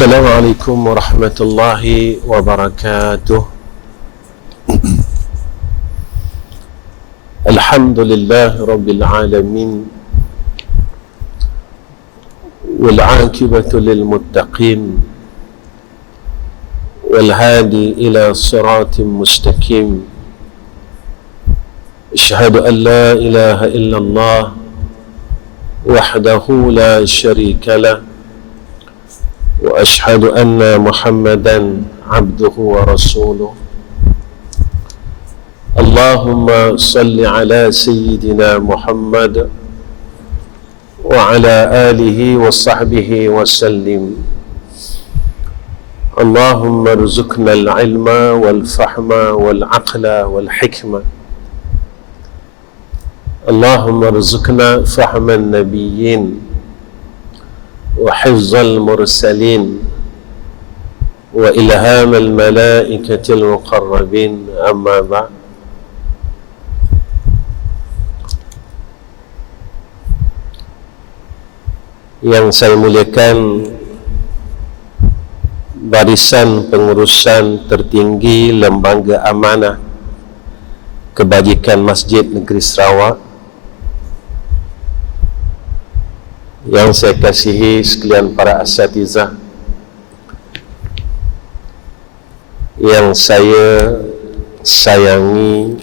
Assalamualaikum warahmatullahi wabarakatuh. Alhamdulillah rabbil alamin, wal aqibatu lil muttaqin, wal hadi ila siratim mustaqim. Asyhadu an la ilaha illallah wahdahu la syarika lah, wa ashhadu anna Muhammadan abduhu wa rasuluh. Allahumma salli ala sayyidina Muhammad wa ala alihi wa sahbihi wa sallim. Allahumma rzuqna al-ilma wal-fahma wal-aqla wal-hikma. Allahumma rzuqna fahman nabiyyin wa hifzal mursalin wa ilhamal malaikatil muqarrabin, amma ba'd. Yang saya muliakan barisan pengurusan tertinggi Lembaga Amanah Kebajikan Masjid Negeri Sarawak, yang saya kasihi sekalian para asatizah, yang saya sayangi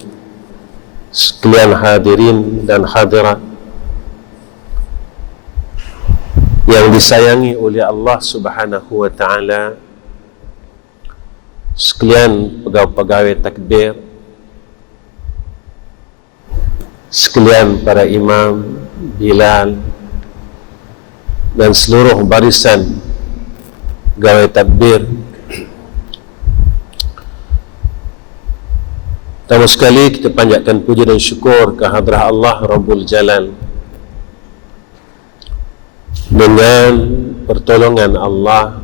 sekalian hadirin dan hadirat, yang disayangi oleh Allah Subhanahu wa ta'ala, sekalian pegawai-pegawai takbir, sekalian para imam, bilal, dan seluruh barisan pegawai takbir. Pertama sekali kita panjatkan puji dan syukur ke hadrah Allah Rabbul Jalal. Dengan pertolongan Allah,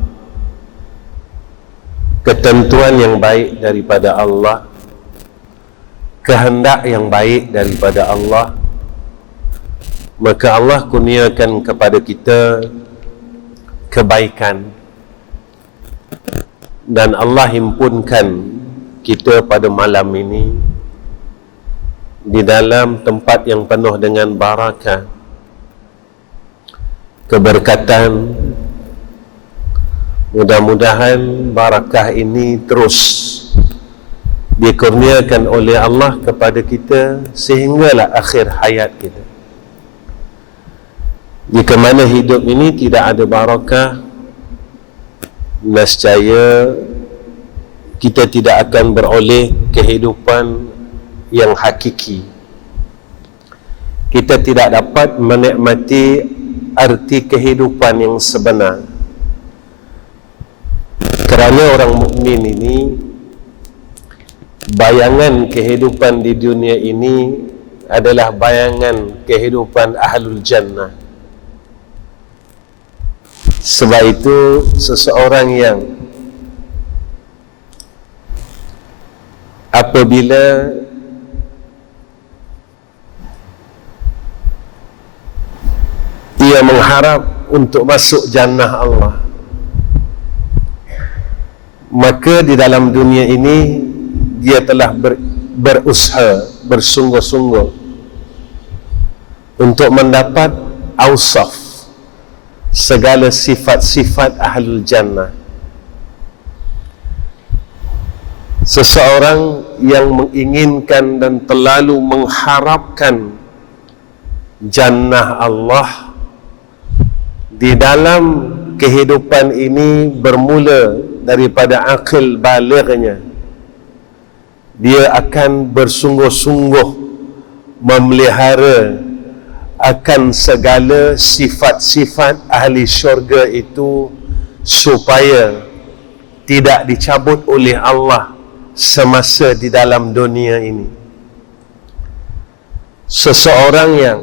ketentuan yang baik daripada Allah, kehendak yang baik daripada Allah, maka Allah kurniakan kepada kita kebaikan, dan Allah himpunkan kita pada malam ini di dalam tempat yang penuh dengan barakah, keberkatan. Mudah-mudahan barakah ini terus dikurniakan oleh Allah kepada kita sehinggalah akhir hayat kita. Jika mana hidup ini tidak ada barakah, nescaya kita tidak akan beroleh kehidupan yang hakiki. Kita tidak dapat menikmati arti kehidupan yang sebenar. Kerana orang mukmin ini, bayangan kehidupan di dunia ini adalah bayangan kehidupan ahlul jannah. Sebab itu seseorang yang apabila dia mengharap untuk masuk jannah Allah, maka di dalam dunia ini dia telah berusaha bersungguh-sungguh untuk mendapat ausaf, segala sifat-sifat ahlul jannah. Seseorang yang menginginkan dan terlalu mengharapkan jannah Allah di dalam kehidupan ini bermula daripada akal balighnya, dia akan bersungguh-sungguh memelihara akan segala sifat-sifat ahli syurga itu supaya tidak dicabut oleh Allah semasa di dalam dunia ini. Seseorang yang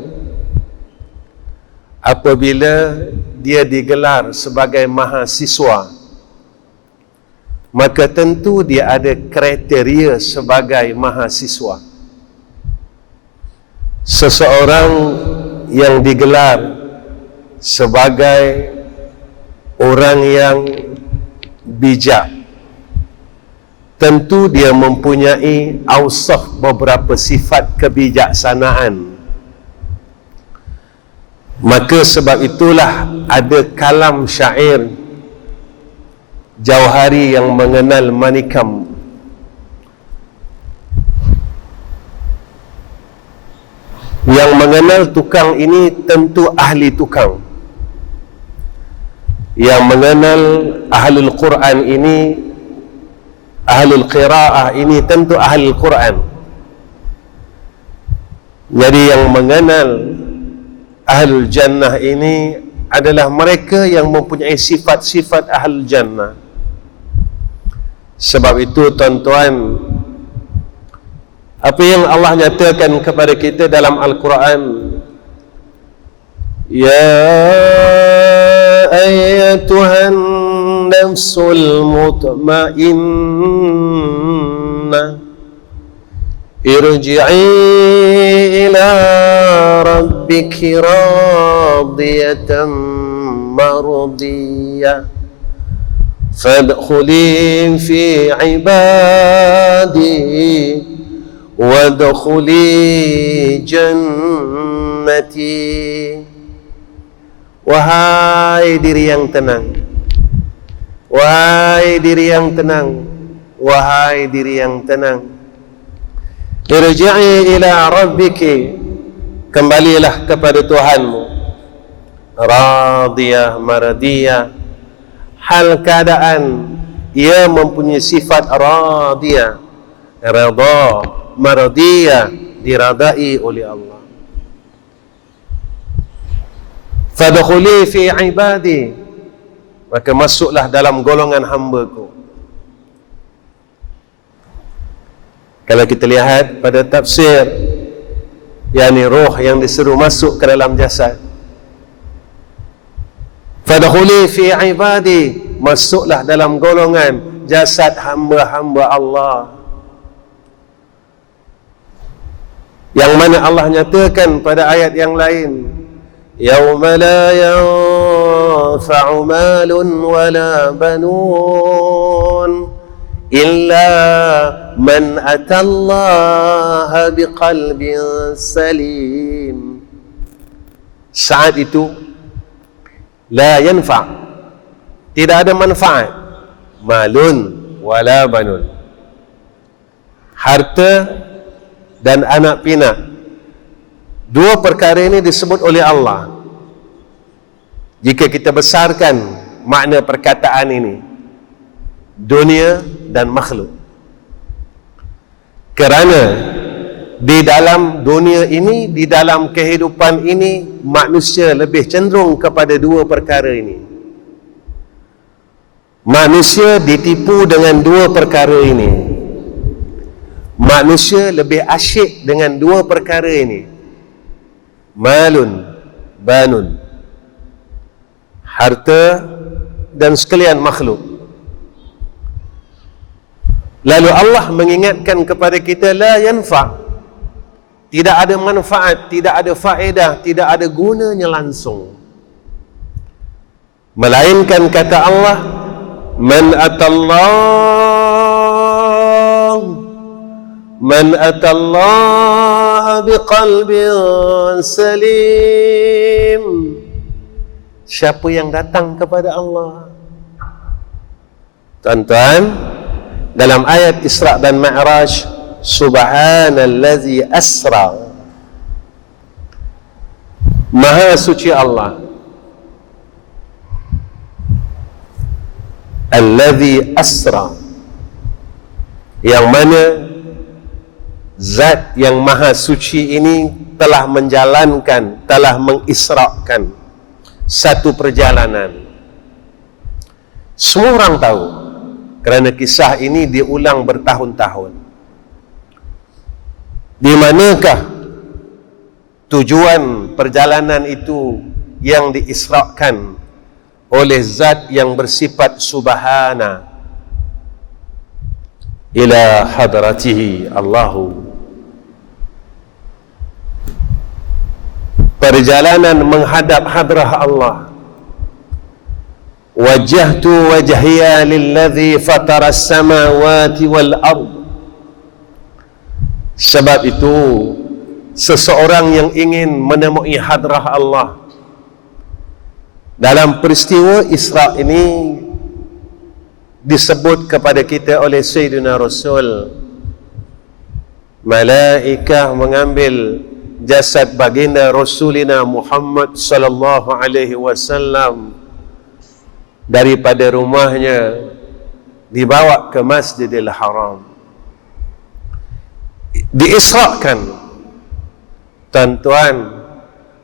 apabila dia digelar sebagai mahasiswa, maka tentu dia ada kriteria sebagai mahasiswa. Seseorang yang digelar sebagai orang yang bijak, tentu dia mempunyai ausaf beberapa sifat kebijaksanaan. Maka sebab itulah ada kalam syair Jauhari yang mengenal manikam. Yang mengenal tukang ini tentu ahli tukang. Yang mengenal ahlul Quran ini, ahlul qiraah ini tentu ahlul Quran. Jadi yang mengenal ahlul jannah ini adalah mereka yang mempunyai sifat-sifat ahlul jannah. Sebab itu tuan-tuan, apa yang Allah nyatakan kepada kita dalam Al-Quran, ya ayyatuhan nafsul mutmainnah irji'i ila rabbiki radiyatan mardiyah fadkhuli fi ibadi wadkhuli jannati. Wahai diri yang tenang, wahai diri yang tenang, wahai diri yang tenang, irji'i ila rabbiki, kembalilah kepada Tuhanmu, radiyah maradiyah, hal keadaan ia mempunyai sifat radiyah, redha, maradiyah, diradai oleh Allah. Fadkhuli fi ibadi, maka masuklah dalam golongan hamba-Ku. Kalau kita lihat pada tafsir, yakni roh yang disuruh masuk ke dalam jasad. Fadkhuli fi ibadi, masuklah dalam golongan jasad hamba-hamba Allah. Yang mana Allah nyatakan pada ayat yang lain, yauma la yanfa'u malun wala banun illa man atallaha biqalbin salim. Saat itu la yanfa', tidak ada manfaat, malun wala banun, harta dan anak pinak. Dua perkara ini disebut oleh Allah. Jika kita besarkan makna perkataan ini, dunia dan makhluk. Kerana di dalam dunia ini, di dalam kehidupan ini, manusia lebih cenderung kepada dua perkara ini. Manusia ditipu dengan dua perkara ini. Manusia lebih asyik dengan dua perkara ini, malun, banun, harta dan sekalian makhluk. Lalu Allah mengingatkan kepada kita, la yanfa', tidak ada manfaat, tidak ada faedah, tidak ada gunanya langsung. Melainkan kata Allah, man atallaha biqalbin salim. Siapa yang datang kepada Allah? Tuan-tuan, dalam ayat Isra dan Mi'raj, subhanallazi asra, maha suci Allah, allazi asra, yang mana zat yang maha suci ini telah menjalankan, telah mengisrakan satu perjalanan. Semua orang tahu, kerana kisah ini diulang bertahun-tahun. Di manakah tujuan perjalanan itu yang diisrakan oleh zat yang bersifat subhana? Ila hadratihi Allahu. Perjalanan menghadap hadrah Allah. wajjahtu wajhiya lilladzi fatara as-samawati wal ard. Sebab itu seseorang yang ingin menemui hadrah Allah dalam peristiwa Isra ini disebut kepada kita oleh Sayyidina Rasul, malaikah mengambil jasad baginda Rasulina Muhammad sallallahu alaihi wasallam daripada rumahnya dibawa ke Masjidil Haram, diisrakan. Tuan-tuan,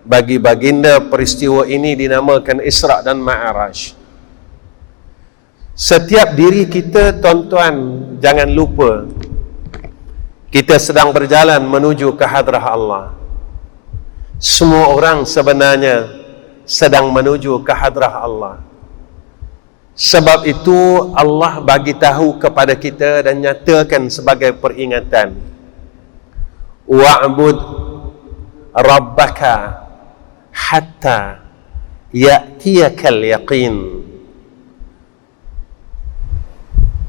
bagi baginda peristiwa ini dinamakan Isra dan Ma'raj. Setiap diri kita, tuan-tuan, jangan lupa kita sedang berjalan menuju ke hadrah Allah. Semua orang sebenarnya sedang menuju ke hadrah Allah. Sebab itu Allah bagi tahu kepada kita dan nyatakan sebagai peringatan, wa'bud rabbaka hatta ya'tiyakal yaqin.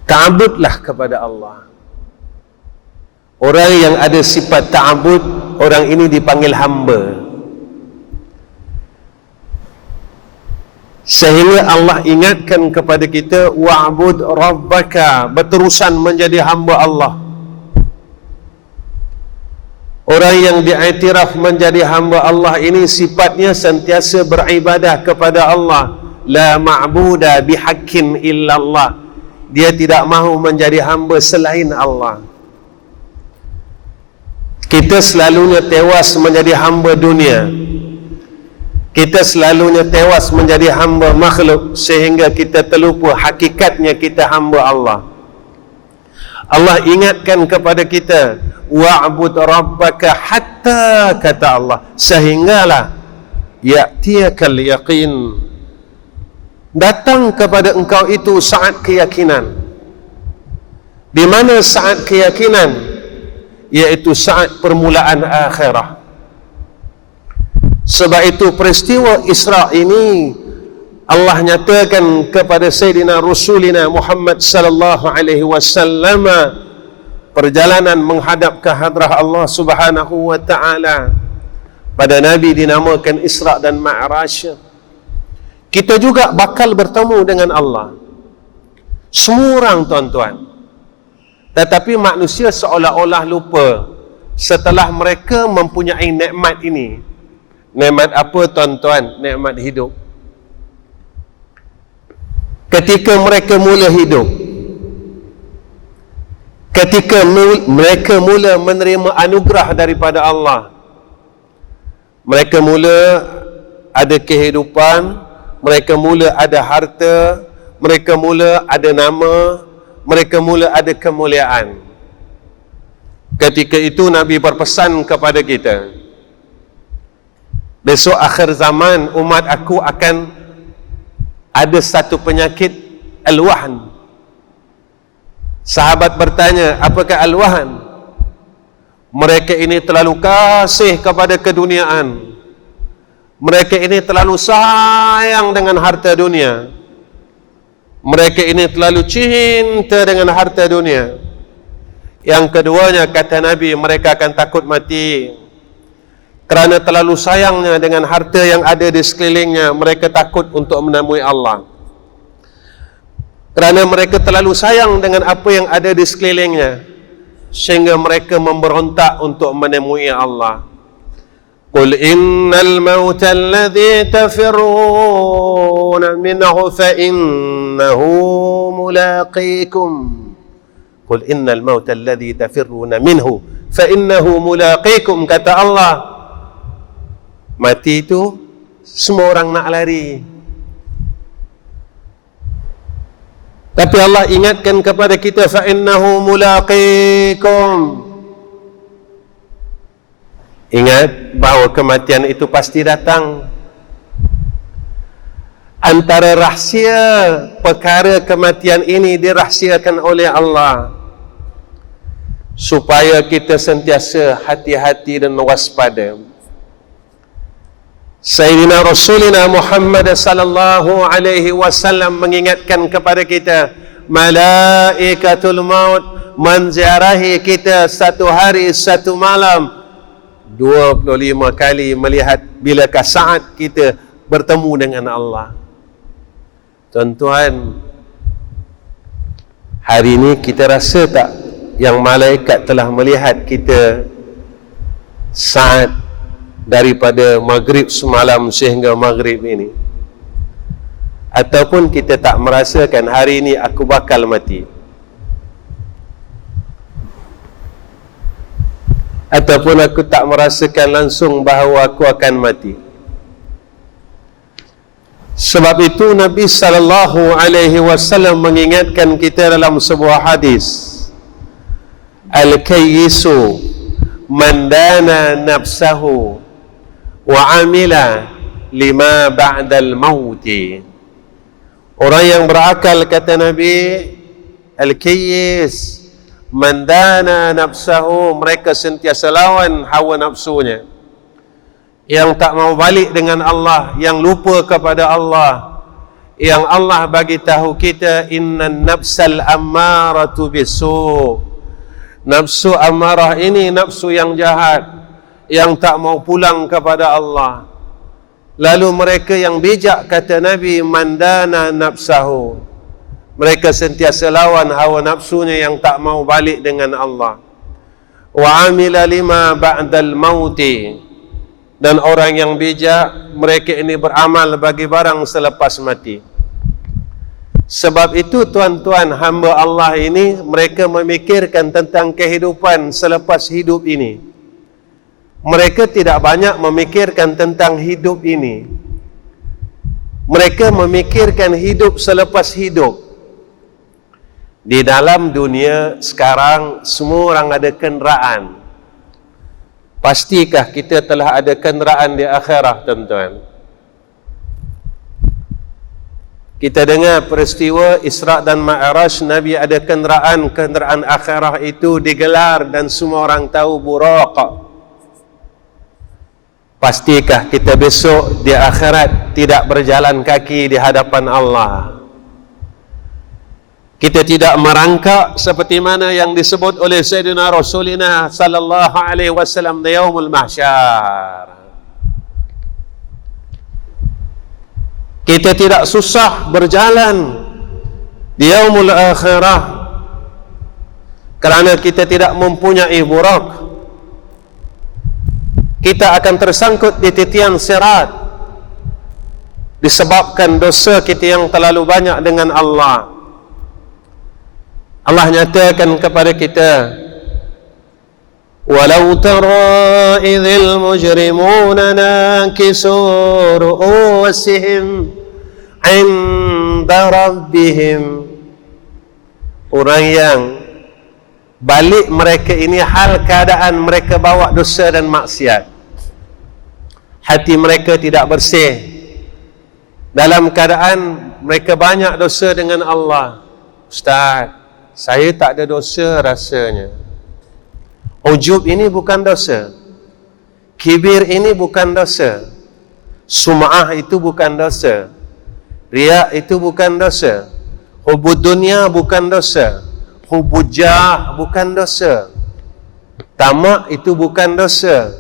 Ta'budlah kepada Allah. Orang yang ada sifat ta'bud, orang ini dipanggil hamba. Sehingga Allah ingatkan kepada kita, wa'bud rabbaka, berterusan menjadi hamba Allah. Orang yang diiktiraf menjadi hamba Allah ini sifatnya sentiasa beribadah kepada Allah. La ma'buda bihaqqin illallah. Dia tidak mahu menjadi hamba selain Allah. Kita selalunya tewas menjadi hamba dunia. Kita selalunya tewas menjadi hamba makhluk sehingga kita terlupa hakikatnya kita hamba Allah. Allah ingatkan kepada kita, wa'bud rabbaka hatta, kata Allah, sehinggalah ya'tiyakal yaqin, datang kepada engkau itu saat keyakinan. Di mana saat keyakinan? Yaitu saat permulaan akhirah. Sebab itu peristiwa Isra ini Allah nyatakan kepada Sayyidina Rasulina Muhammad sallallahu alaihi wasallam perjalanan menghadap ke hadrah Allah Subhanahu wa taala. Pada Nabi dinamakan Isra dan Ma'raj. Kita juga bakal bertemu dengan Allah. Semua orang, tuan-tuan. Tetapi manusia seolah-olah lupa setelah mereka mempunyai nikmat ini. Nikmat apa, tuan-tuan? Nikmat hidup. Ketika mereka mula hidup, ketika mereka mula menerima anugerah daripada Allah, mereka mula ada kehidupan, mereka mula ada harta, mereka mula ada nama, mereka mula ada kemuliaan. Ketika itu Nabi berpesan kepada kita, besok akhir zaman umat aku akan ada satu penyakit, al-wahn. Sahabat bertanya, apakah al-wahn? Mereka ini terlalu kasih kepada keduniaan. Mereka ini terlalu sayang dengan harta dunia. Mereka ini terlalu cinta dengan harta dunia. Yang keduanya, kata Nabi, mereka akan takut mati. Kerana terlalu sayangnya dengan harta yang ada di sekelilingnya, mereka takut untuk menemui Allah. Kerana mereka terlalu sayang dengan apa yang ada di sekelilingnya, sehingga mereka memberontak untuk menemui Allah. Qul innal mauta alladhi tafirruna minhu fa innahu mulaqikum. Qul innal mauta alladhi tafirruna minhu fa innahu mulaqikum, kata Allah. Mati itu semua orang nak lari. Tapi Allah ingatkan kepada kita, fa innahu mulaqikum. Ingat bahawa kematian itu pasti datang. Antara rahsia perkara kematian ini dirahsiakan oleh Allah supaya kita sentiasa hati-hati dan waspada. Sayyidina Rasulina Muhammad sallallahu alaihi wasallam mengingatkan kepada kita, malaikatul maut menziarahi kita satu hari satu malam 25 kali, melihat bilakah saat kita bertemu dengan Allah. Tuan-tuan, hari ini kita rasa tak yang malaikat telah melihat kita saat daripada maghrib semalam sehingga maghrib ini? Ataupun kita tak merasakan hari ini aku bakal mati? Ataupun aku tak merasakan langsung bahawa aku akan mati? Sebab itu Nabi sallallahu alaihi wasallam mengingatkan kita dalam sebuah hadis, al-kayyisu man dana nafsahu wa amila lima ba'dal mauti. Orang yang berakal, kata Nabi, al-kayyis man dana nafsahu, mereka sentiasa lawan hawa nafsunya, yang tak mau balik dengan Allah, yang lupa kepada Allah, yang Allah bagi tahu kita, innan nafsal ammaratu bisu. Nafsu amarah ini nafsu yang jahat, yang tak mau pulang kepada Allah. Lalu mereka yang bijak, kata Nabi, mandana nafsahu, mereka sentiasa lawan hawa nafsunya yang tak mau balik dengan Allah. Wa amila lima ba'dal mauti, dan orang yang bijak, mereka ini beramal bagi barang selepas mati. Sebab itu tuan-tuan, hamba Allah ini, mereka memikirkan tentang kehidupan selepas hidup ini. Mereka tidak banyak memikirkan tentang hidup ini. Mereka memikirkan hidup selepas hidup. Di dalam dunia sekarang, semua orang ada kenderaan. Pastikah kita telah ada kenderaan di akhirat, tuan-tuan? Kita dengar peristiwa Isra' dan Ma'raj, Nabi ada kenderaan akhirat itu digelar dan semua orang tahu, Buraq. Pastikah kita besok di akhirat tidak berjalan kaki di hadapan Allah? Kita tidak merangkak seperti mana yang disebut oleh Sayyidina Rasulina sallallahu alaihi wasallam di yaumul mahsyar. Kita tidak susah berjalan di yaumul akhirah kerana kita tidak mempunyai buraq. Kita akan tersangkut di titian sirat disebabkan dosa kita yang terlalu banyak dengan Allah. Allah nyatakan kepada kita, walau tara idzil mujrimuna nakisu ru'usihim 'inda rabbihim. Orang yang balik mereka ini hal keadaan mereka bawa dosa dan maksiat, hati mereka tidak bersih, dalam keadaan mereka banyak dosa dengan Allah. Ustaz, saya tak ada dosa rasanya. Ujub ini bukan dosa, kibir ini bukan dosa, sum'ah itu bukan dosa, riya itu bukan dosa, hubud dunia bukan dosa, hubujah bukan dosa, tamak itu bukan dosa,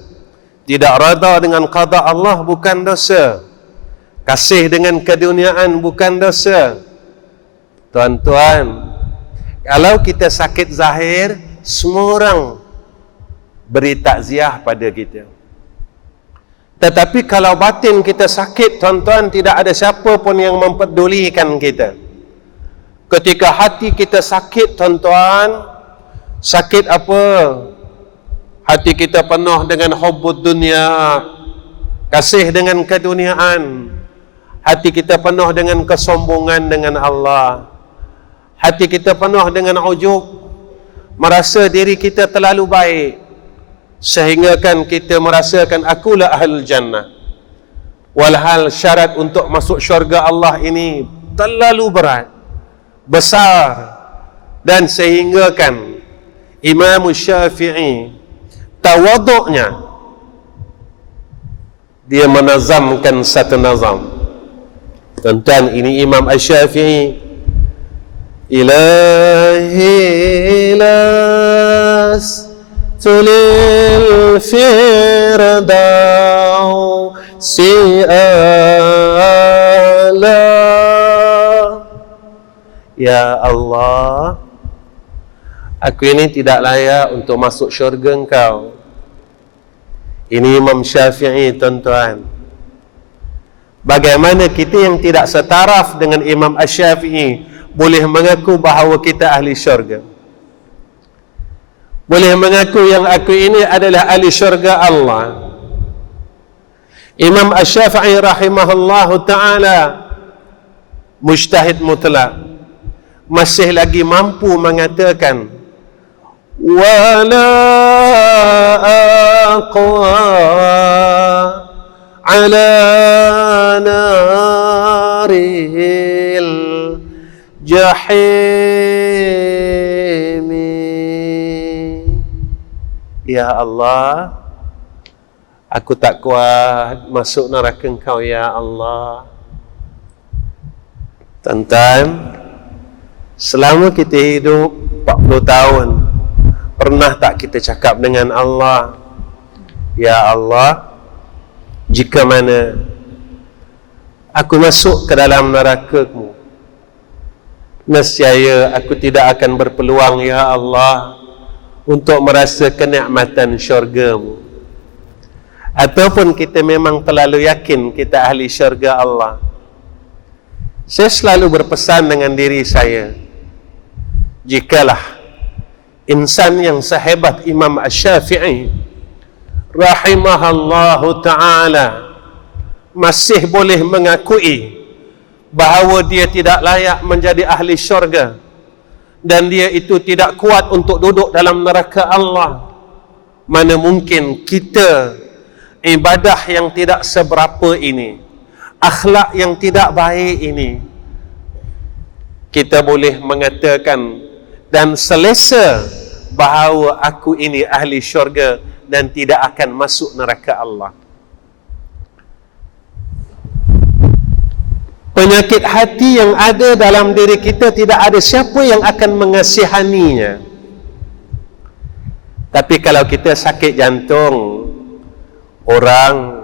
tidak rada dengan qada Allah bukan dosa, kasih dengan keduniaan bukan dosa. Tuan-tuan, kalau kita sakit zahir, semua orang beri takziah pada kita. Tetapi kalau batin kita sakit, tuan-tuan, tidak ada siapa pun yang mempedulikan kita. Ketika hati kita sakit, tuan-tuan, sakit apa? Hati kita penuh dengan hubbud dunia, kasih dengan keduniaan. Hati kita penuh dengan kesombongan dengan Allah. Hati kita penuh dengan ujub, merasa diri kita terlalu baik, sehingga kan kita merasakan akulah ahlul jannah. Walhal syarat untuk masuk syurga Allah ini terlalu berat, besar, dan sehingga kan Imam Syafi'i tawaduknya dia menazamkan satu nazam. Tuan-tuan, ini Imam Asy-Syafi'i. Ilahi las tulil firdausi ala. Ya Allah, aku ini tidak layak untuk masuk syurga Engkau. Ini Imam Syafi'i, tuan-tuan. Bagaimana kita yang tidak setaraf dengan Imam Asy-Syafi'i boleh mengaku bahawa kita ahli syurga? Boleh mengaku yang aku ini adalah ahli syurga Allah. Imam Asy-Syafi'i rahimahullahu ta'ala mujtahid mutlak, masih lagi mampu mengatakan wala aqwa ala naril jahimi. Ya Allah, aku tak kuat masuk neraka Engkau, ya Allah. Tuan-tuan, selama kita hidup 40 tahun, pernah tak kita cakap dengan Allah, ya Allah, jika mana aku masuk ke dalam neraka-Mu, nescaya aku tidak akan berpeluang, ya Allah, untuk merasa kenikmatan syurga-Mu. Ataupun kita memang terlalu yakin kita ahli syurga Allah. Saya selalu berpesan dengan diri saya, jikalah insan yang sehebat Imam Asy-Syafi'i rahimahallahu ta'ala masih boleh mengakui bahawa dia tidak layak menjadi ahli syurga dan dia itu tidak kuat untuk duduk dalam neraka Allah, mana mungkin kita ibadah yang tidak seberapa ini, akhlak yang tidak baik ini, kita boleh mengatakan dan selesa bahawa aku ini ahli syurga dan tidak akan masuk neraka Allah. Penyakit hati yang ada dalam diri kita, tidak ada siapa yang akan mengasihaninya. Tapi kalau kita sakit jantung, orang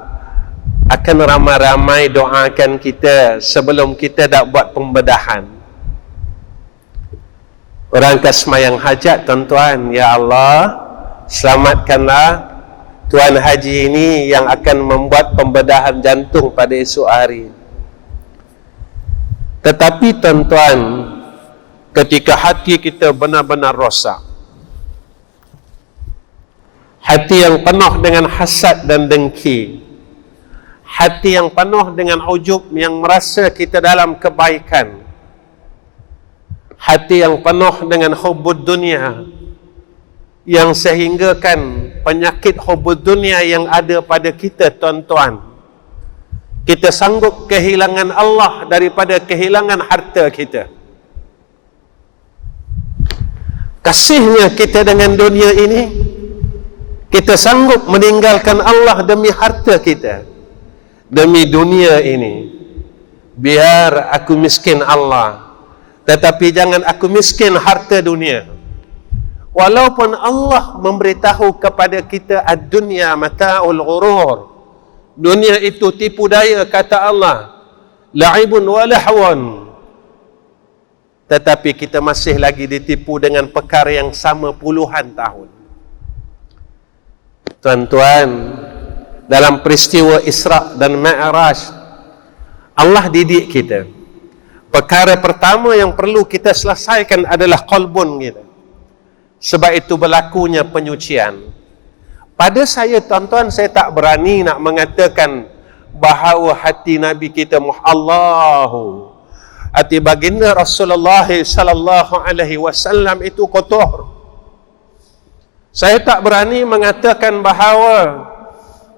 akan ramai-ramai doakan kita sebelum kita dah buat pembedahan. Orang akan semayang hajat, tuan-tuan, ya Allah, selamatkanlah Tuan Haji ini yang akan membuat pembedahan jantung pada esok hari. Tetapi tuan-tuan, ketika hati kita benar-benar rosak, hati yang penuh dengan hasad dan dengki, hati yang penuh dengan ujub yang merasa kita dalam kebaikan, hati yang penuh dengan hubbud dunia, yang sehinggakan penyakit hubbud dunia yang ada pada kita, tuan-tuan, kita sanggup kehilangan Allah daripada kehilangan harta kita. Kasihnya kita dengan dunia ini, kita sanggup meninggalkan Allah demi harta kita, demi dunia ini. Biar aku miskin Allah, tetapi jangan aku miskin harta dunia. Walaupun Allah memberitahu kepada kita ad-dunya mata'ul ghurur, dunia itu tipu daya, kata Allah, la'ibun wa lahwan, tetapi kita masih lagi ditipu dengan perkara yang sama puluhan tahun. Tuan-tuan, dalam peristiwa Isra dan Mi'raj, Allah didik kita. Perkara pertama yang perlu kita selesaikan adalah qalbun kita. Sebab itu berlakunya penyucian. Pada saya, tuan-tuan, saya tak berani nak mengatakan bahawa hati Nabi kita Allahu, hati baginda Rasulullah sallallahu alaihi wasallam itu kotor. Saya tak berani mengatakan bahawa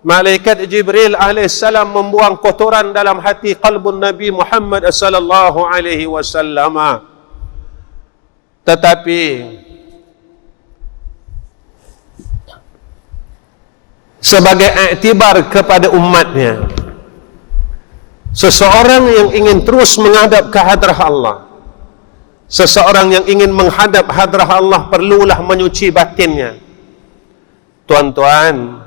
malaikat Jibril alaihissalam membuang kotoran dalam hati qalbun Nabi Muhammad sallallahu alaihi wasallam. Tetapi sebagai iktibar kepada umatnya. Seseorang yang ingin terus menghadap ke hadrah Allah, seseorang yang ingin menghadap hadrah Allah, perlulah menyuci batinnya. Tuan-tuan,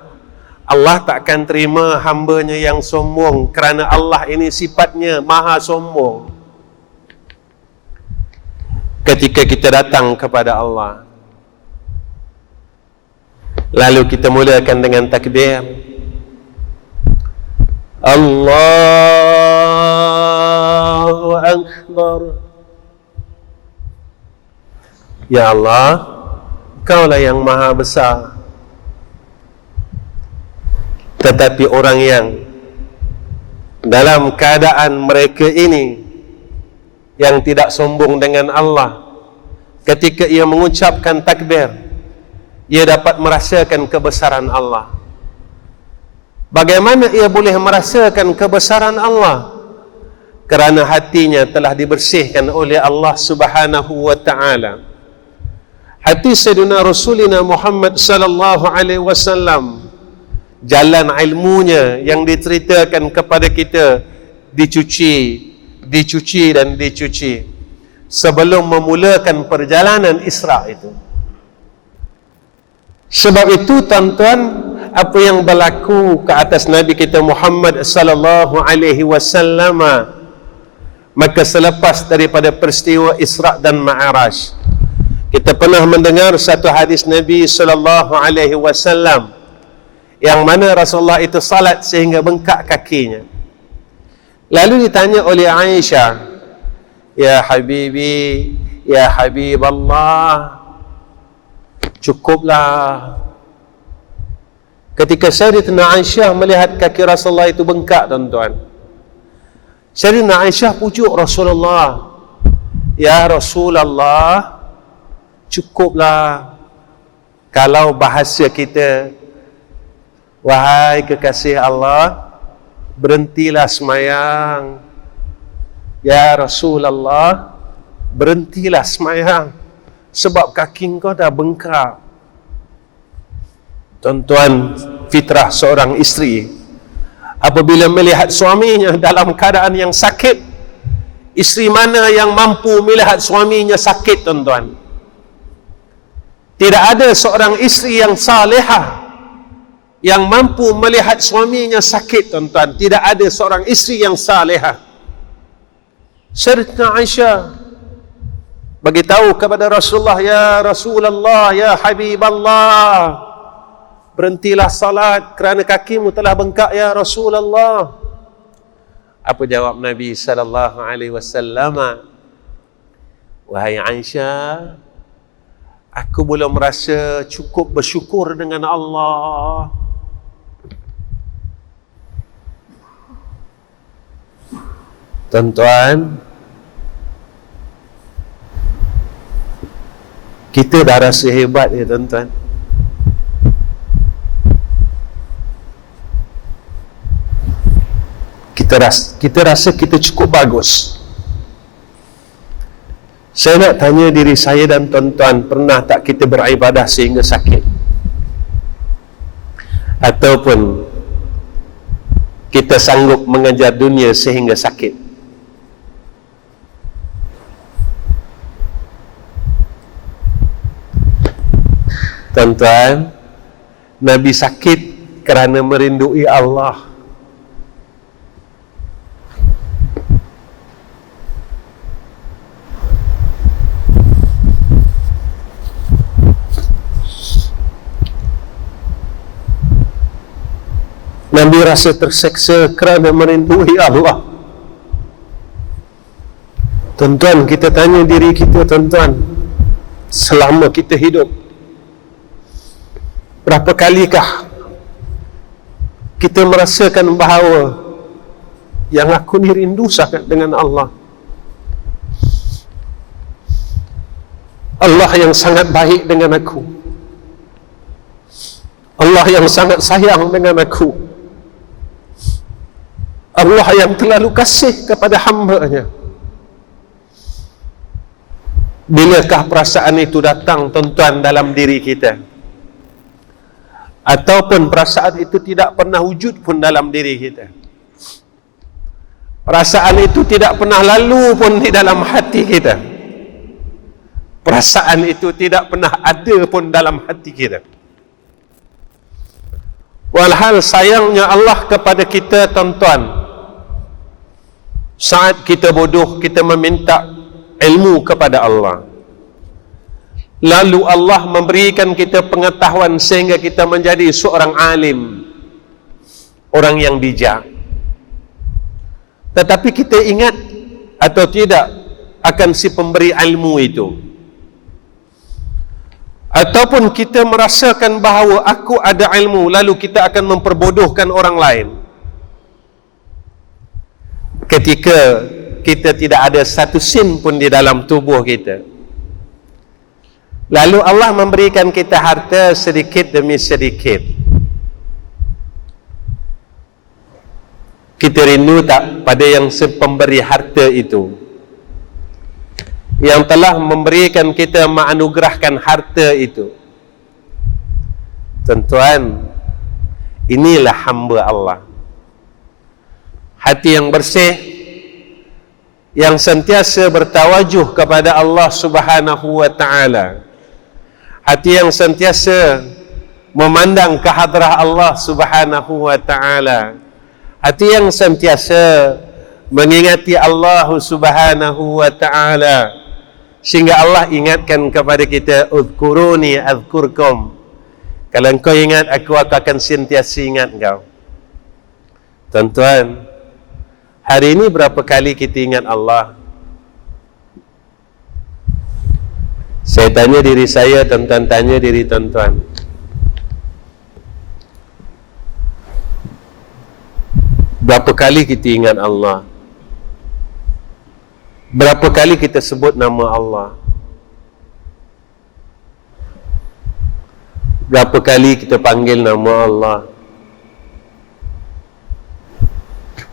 Allah takkan terima hamba-Nya yang sombong, kerana Allah ini sifatnya maha sombong. Ketika kita datang kepada Allah, lalu kita mulakan dengan takbir, Allahu Akbar. Ya Allah, Kaulah yang maha besar. Tetapi orang yang dalam keadaan mereka ini yang tidak sombong dengan Allah, ketika ia mengucapkan takbir, ia dapat merasakan kebesaran Allah. Bagaimana ia boleh merasakan kebesaran Allah? Kerana hatinya telah dibersihkan oleh Allah Subhanahu wa ta'ala. Hati Sayyidina Rasulina Muhammad sallallahu alaihi wasallam, jalan ilmunya yang diceritakan kepada kita, dicuci dan dicuci sebelum memulakan perjalanan Isra itu. Sebab itu tuan-tuan, apa yang berlaku ke atas Nabi kita Muhammad sallallahu alaihi wasallam, maka selepas daripada peristiwa Isra dan Mi'raj, kita pernah mendengar satu hadis Nabi sallallahu alaihi wasallam yang mana Rasulullah itu salat sehingga bengkak kakinya. Lalu ditanya oleh Aisyah, "Ya Habibi, ya Habib Allah, cukuplah." Ketika Sayyidatina Aisyah melihat kaki Rasulullah itu bengkak, tuan-tuan, Sayyidatina Aisyah pujuk Rasulullah, "Ya Rasulullah, cukuplah." Kalau bahasa kita, wahai kekasih Allah, berhentilah semayang. Ya Rasulullah, berhentilah semayang, sebab kaki kau dah bengkak. Tuan-tuan, fitrah seorang isteri apabila melihat suaminya dalam keadaan yang sakit, isteri mana yang mampu melihat suaminya sakit, tuan-tuan? Tidak ada seorang isteri yang salihah yang mampu melihat suaminya sakit, tuan-tuan. Tidak ada seorang isteri yang salihah. Sayyidatina Aisyah bagi tahu kepada Rasulullah, "Ya Rasulullah, ya Habib Allah, berhentilah salat kerana kakimu telah bengkak, ya Rasulullah." Apa jawab Nabi sallallahu alaihi wasallam? "Wahai Aisyah, aku belum merasa cukup bersyukur dengan Allah." Tuan-tuan, kita dah rasa hebat ya, tuan-tuan. Kita rasa kita cukup bagus. Saya nak tanya diri saya dan tuan-tuan, pernah tak kita beribadah sehingga sakit? Ataupun kita sanggup mengejar dunia sehingga sakit? Tuan-tuan, Nabi sakit kerana merindui Allah. Nabi rasa terseksa kerana merindui Allah. Tuan-tuan, kita tanya diri kita, tuan-tuan, selama kita hidup, berapa kalikah kita merasakan bahawa yang aku ni rindu sangat dengan Allah, Allah yang sangat baik dengan aku, Allah yang sangat sayang dengan aku, Allah yang terlalu kasih kepada hamba-Nya. Bilakah perasaan itu datang, tuan-tuan, dalam diri kita? ataupun perasaan itu tidak pernah wujud pun dalam diri kita. Perasaan itu tidak pernah lalu pun di dalam hati kita. Perasaan itu tidak pernah ada pun dalam hati kita. Walhal sayangnya Allah kepada kita, tuan-tuan, saat kita bodoh, kita meminta ilmu kepada Allah, lalu Allah memberikan kita pengetahuan sehingga kita menjadi seorang alim, orang yang bijak. Tetapi kita ingat atau tidak akan si pemberi ilmu itu, ataupun kita merasakan bahawa aku ada ilmu, lalu kita akan memperbodohkan orang lain ketika kita tidak ada satu sen pun di dalam tubuh kita. Lalu Allah memberikan kita harta sedikit demi sedikit. Kita rindu tak pada yang pemberi harta itu, yang telah memberikan kita, menganugerahkan harta itu? Tuan-tuan, inilah hamba Allah. Hati yang bersih, yang sentiasa bertawajuh kepada Allah Subhanahu wa ta'ala. Hati yang sentiasa memandang ke hadrah Allah Subhanahu wa ta'ala. Hati yang sentiasa mengingati Allah Subhanahu wa ta'ala, sehingga Allah ingatkan kepada kita, udhkuruni adhkurkum. Kalau engkau ingat aku akan sentiasa ingat engkau. Tuan-tuan, hari ini berapa kali kita ingat Allah? Saya tanya diri saya, tuan-tuan tanya diri tuan-tuan. Berapa kali kita ingat Allah? Berapa kali kita sebut nama Allah? Berapa kali kita panggil nama Allah?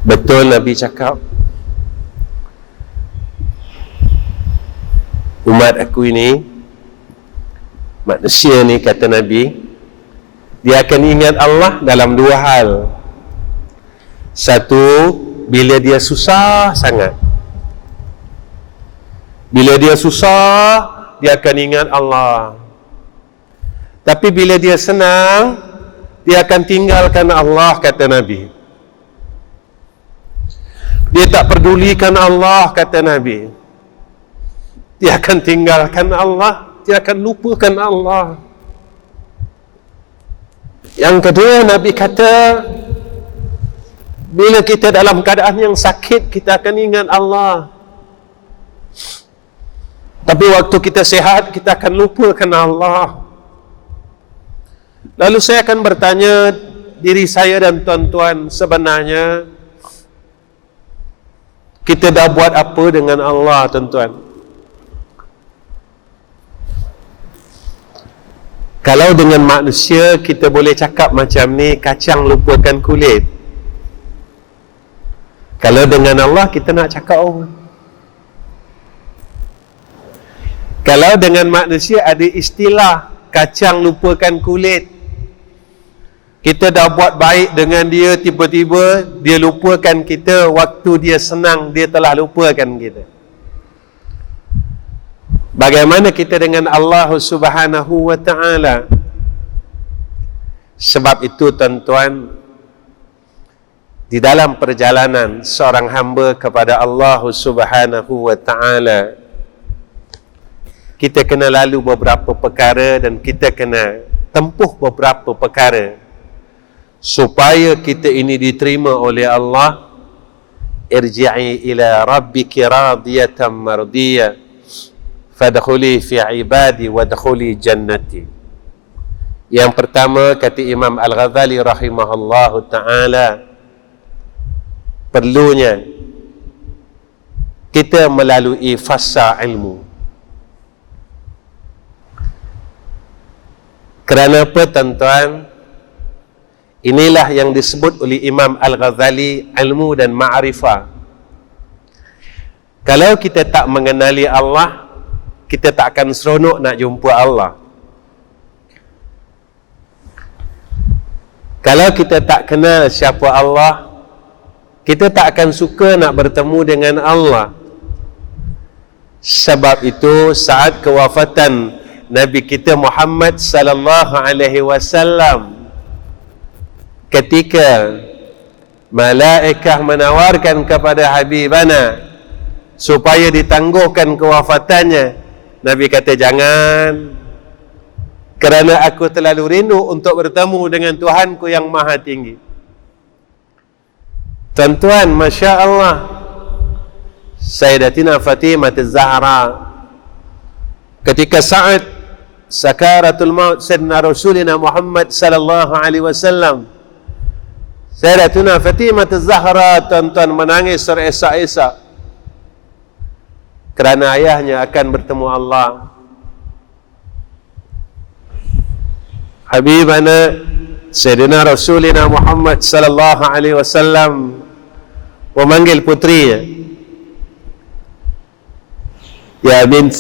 Betul Nabi cakap, umat aku ini, manusia ni, kata Nabi, dia akan ingat Allah dalam dua hal. Satu, bila dia susah sangat. Bila dia susah, dia akan ingat Allah. Tapi bila dia senang, dia akan tinggalkan Allah, kata Nabi. Dia tak pedulikan Allah, kata Nabi. Dia akan tinggalkan Allah, dia akan lupakan Allah. Yang kedua, Nabi kata, bila kita dalam keadaan yang sakit, kita akan ingat Allah. Tapi waktu kita sihat, kita akan lupakan Allah. Lalu saya akan bertanya diri saya dan tuan-tuan, sebenarnya kita dah buat apa dengan Allah, tuan-tuan? Kalau dengan manusia, kita boleh cakap macam ni, kacang lupakan kulit. Kalau dengan Allah, kita nak cakap apa? Kalau dengan manusia ada istilah kacang lupakan kulit. Kita dah buat baik dengan dia, tiba-tiba dia lupakan kita. Waktu dia senang, dia telah lupakan kita. Bagaimana kita dengan Allah Subhanahu wa ta'ala? Sebab itu, tuan-tuan, di dalam perjalanan seorang hamba kepada Allah Subhanahu wa ta'ala, kita kena lalu beberapa perkara dan kita kena tempuh beberapa perkara supaya kita ini diterima oleh Allah. Irji'i ila rabbiki radiyatan mardiyah fadkhuli fi ibadi wadkhuli jannati. Yang pertama, kata Imam Al-Ghazali rahimahullahu ta'ala, perlunya kita melalui fasa ilmu. Kerana apa, tuan-tuan? Inilah yang disebut oleh Imam Al-Ghazali ilmu dan ma'rifah. Kalau kita tak mengenali Allah, kita tak akan seronok nak jumpa Allah. Kalau kita tak kenal siapa Allah, kita tak akan suka nak bertemu dengan Allah. Sebab itu saat kewafatan Nabi kita Muhammad sallallahu alaihi wasallam, ketika malaikah menawarkan kepada Habibana supaya ditangguhkan kewafatannya, Nabi kata jangan, kerana aku terlalu rindu untuk bertemu dengan Tuhanku yang maha tinggi. Tuan-tuan, Masya Allah, Sayyidatina Fatimah Az-Zahra ketika saat sakaratul maut Sayyidina Rasulina Muhammad sallallahu alaihi wasallam, Sayyidatina Fatimah Az-Zahra, tuan-tuan, menangis teresak-esak kerana ayahnya akan bertemu Allah. Habibana Sayyidina Rasulina Muhammad sallallahu alaihi wasallam memanggil putrinya, ya bint,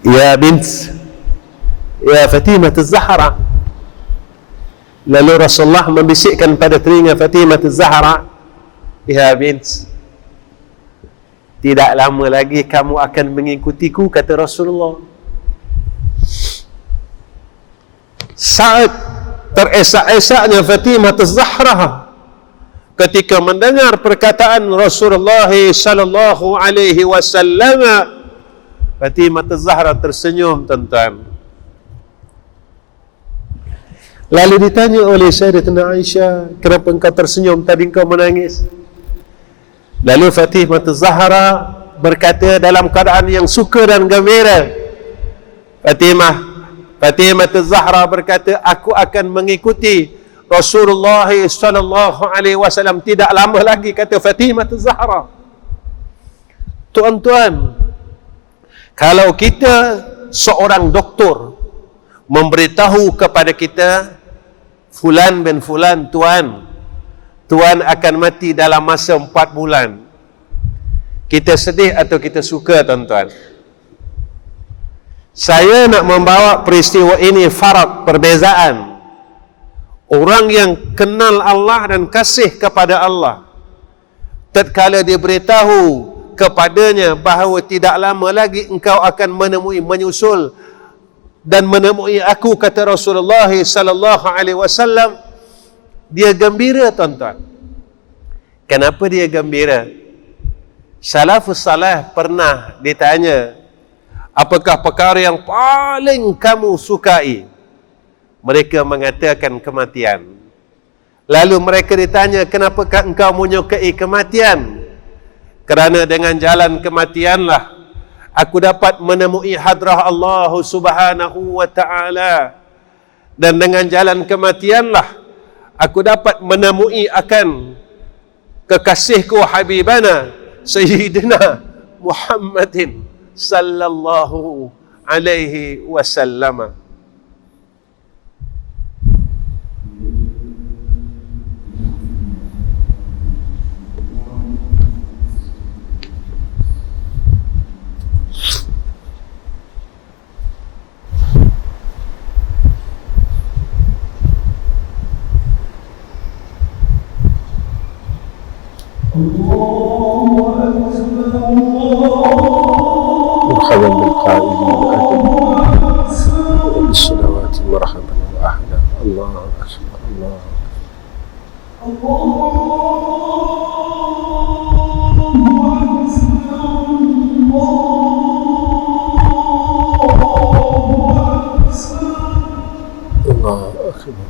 ya bint, ya Fatimah Az-Zahra. Lalu Rasulullah membisikkan pada telinga Fatimah Az-Zahra, ya bint, tidak lama lagi kamu akan mengikutiku, kata Rasulullah. Saat teresak-esaknya Fatimah Az-Zahra ketika mendengar perkataan Rasulullah sallallahu alaihi wasallam, Fatimah Az-Zahra tersenyum, tuan-tuan. Lalu ditanya oleh Sayyidatina Aisyah, kenapa engkau tersenyum, tadi engkau menangis? Lalu Fatimah Az-Zahra berkata dalam keadaan yang suka dan gembira, Fatimah Az-Zahra berkata, aku akan mengikuti Rasulullah sallallahu alaihi wasallam tidak lama lagi, kata Fatimah Az-Zahra. Tuan-tuan, kalau kita seorang doktor memberitahu kepada kita, fulan bin fulan, tuan akan mati dalam masa 4 bulan, kita sedih atau kita suka, tuan-tuan? Saya nak membawa peristiwa ini farq, perbezaan. Orang yang kenal Allah dan kasih kepada Allah, tatkala dia beritahu kepadanya bahawa tidak lama lagi engkau akan menyusul dan menemui aku, kata Rasulullah sallallahu alaihi wasallam, dia gembira, tuan-tuan. Kenapa dia gembira? Salafus salih pernah ditanya, apakah perkara yang paling kamu sukai? Mereka mengatakan kematian. Lalu mereka ditanya, kenapakah engkau menyukai kematian? Kerana dengan jalan kematianlah aku dapat menemui hadrah Allah subhanahu wa ta'ala. Dan dengan jalan kematianlah aku dapat menemui akan kekasihku Habibana Sayyidina Muhammadin sallallahu alaihi wasallam. مرحبا بالقائلين أهلا وبالصلوات مرحبا وأهلا. الله أكبر، الله الله أكبر.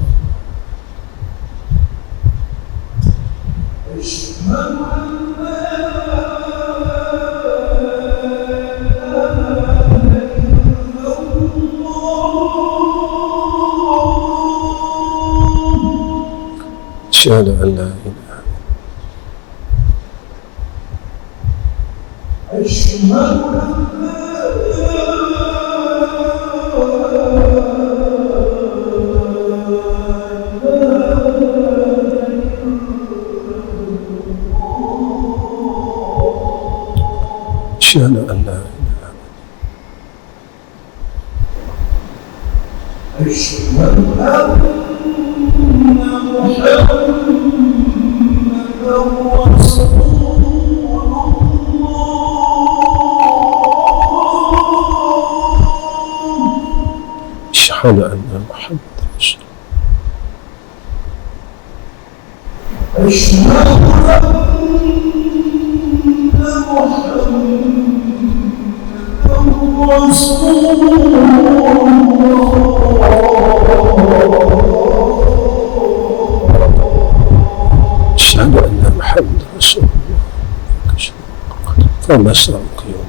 أشهد أن لا إله أشهد أن لا إله أشهد أن أشهد أن محمد رسول الله. أشهد أن محمد رسول الله. فما سرك يوم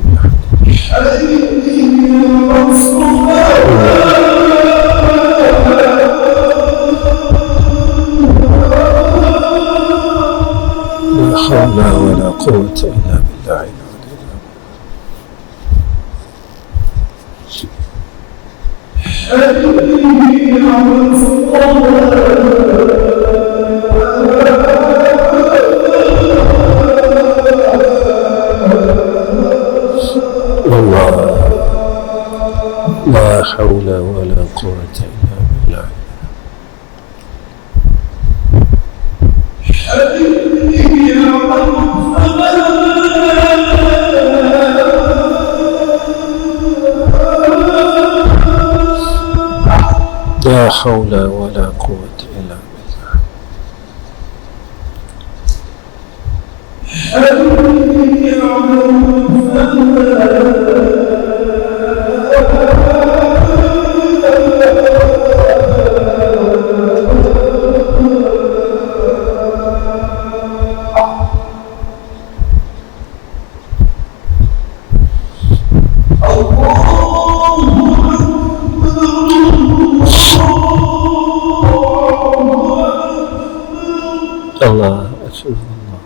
لا حول ولا قوة إلا بالله العلي والله لا حول ولا قوة إلا بالله. لا حول ولا قوة إلا بالله. الله أكبر الله.